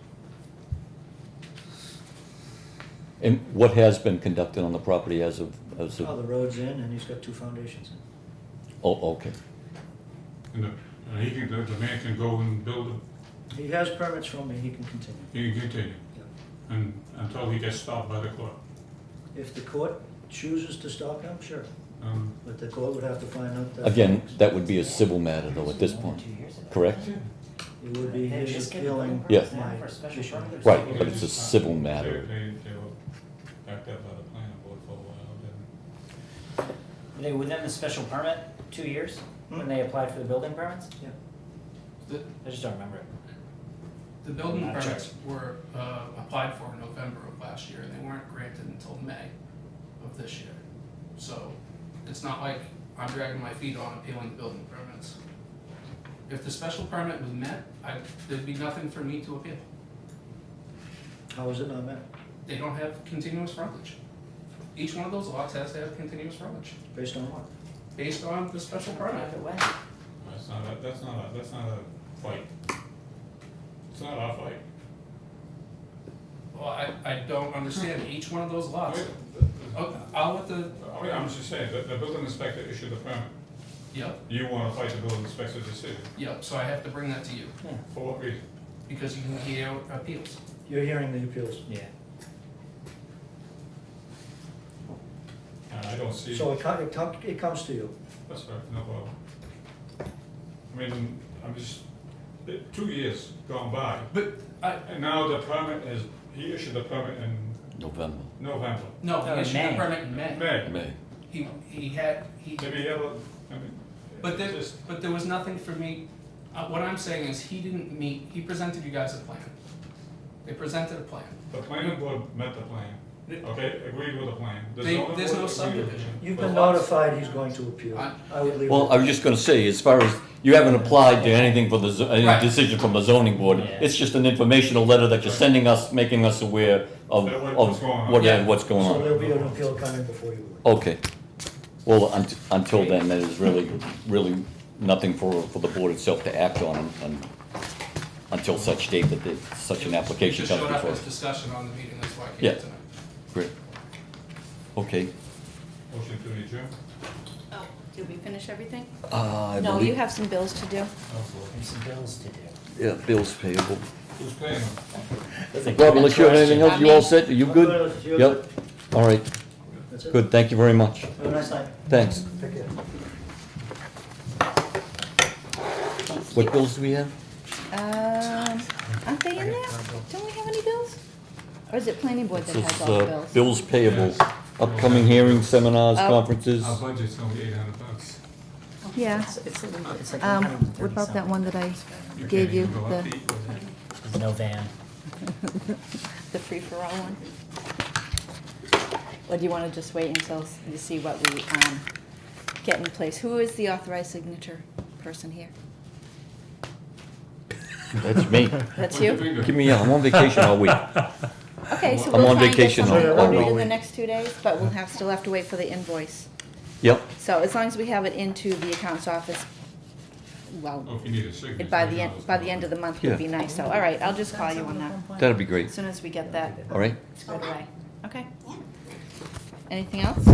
And what has been conducted on the property as of, Oh, the road's in and he's got 2 foundations in. oh, okay. And the man can go and build it, He has permits from me, he can continue. he can continue, Yeah. and, until he gets stopped by the court. If the court chooses to stop him, sure, but the court would have to find out that. Again, that would be a civil matter though at this point, correct? It would be his appealing Yeah. my issue. Right, but it's a civil They matter. were backed up by the planning board for a while, then. Were they within the special permit 2 years when they applied for the building permits? Yeah. The, I just don't remember it. the building Not permits checked. were applied for in November of last year, and they weren't granted until May of this year. So it's not like I'm dragging my feet on appealing the building permits. If the special permit was met, there'd be nothing for me to appeal. How is it not met? They don't have continuous frontage. Each one of those lots has to have continuous frontage, Based on what? based on the special permit. Private way. That's not a fight. It's not our fight. Well, I don't understand each one of those lots. I'll let the, I'm just saying, the building inspector issued the permit. yep, You wanna fight the building inspector's decision, yep, so I have to bring that to you, for what reason? because you can hear appeals. You're hearing the appeals. Yeah. I don't see. So it comes to you. That's right, no problem. I mean, I'm just, 2 years gone by, But and now the permit is, he issued the permit in November, November. no, he in issued the May. permit in May. May, May. He had, maybe he ever, I mean. but it's just- there was nothing for me, what I'm saying is he didn't meet, he presented you guys a plan. They presented a plan. The planning board met the plan, okay, agreed with the plan. The They- zoning there's board no agreed with the subdivision. plan. You've The been lots- notified he's going to appeal. I would leave it. Well, I was just gonna say, as far as, you haven't applied to anything for the, any Right. decision from the zoning board. Yeah. It's just an informational letter that you're sending us, making us aware of, What's going on. what's going So there'll on. be an appeal coming before you. Okay. Well, until then, there is really nothing for the board itself to act on until such date that such an application Just comes showed up before as us. discussion on the meeting, that's why I Yeah. came tonight. Great. Okay. Motion to adjourn. Oh, did we finish everything? I No, you believe, have some bills to do. There's some bills to do. yeah, bills payable. Who's paying them? Rob, unless you have anything else, you all set? Are you good? You're Yep. All right, That's it. good, thank you very much. Have a nice night. Thanks. Take care. What bills do we have? Aren't they in there? Don't we have any bills? Or is it planning board that This has is, all the bills? bills payable, upcoming hearings, seminars, Oh. conferences. Our budget's gonna be $800. Yeah. It's like What about that one that I You gave can't you, even go up the, to eat with it. There's no van. the free-for-all one? Or do you wanna just wait until you see what we, get in place? Who is the authorized signature person here? That's me. That's you? Give me, I'm on vacation all week. Okay, so I'm we'll on try and get vacation something all ordered in week. the next 2 days, but we'll still have to wait for the invoice. Yep, So as long as we have it into the accounts office, well, Oh, if you need a signature. by the end of the month would be Yeah. nice, so, all right, I'll just call you on that, that'd be as great. soon as we get that All right, squared away. Okay. Anything else?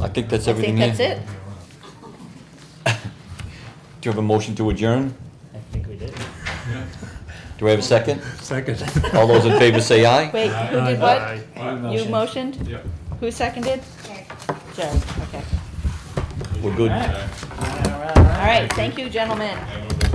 I think that's I everything think here. that's it. Do you have a motion to adjourn? I think we did. Do I have a second? Second. All those in favor say aye. Wait, who did what? Aye. You motioned? Yep. Who seconded? Jerry, okay. We're good. All right. All right, thank you, gentlemen. Have a good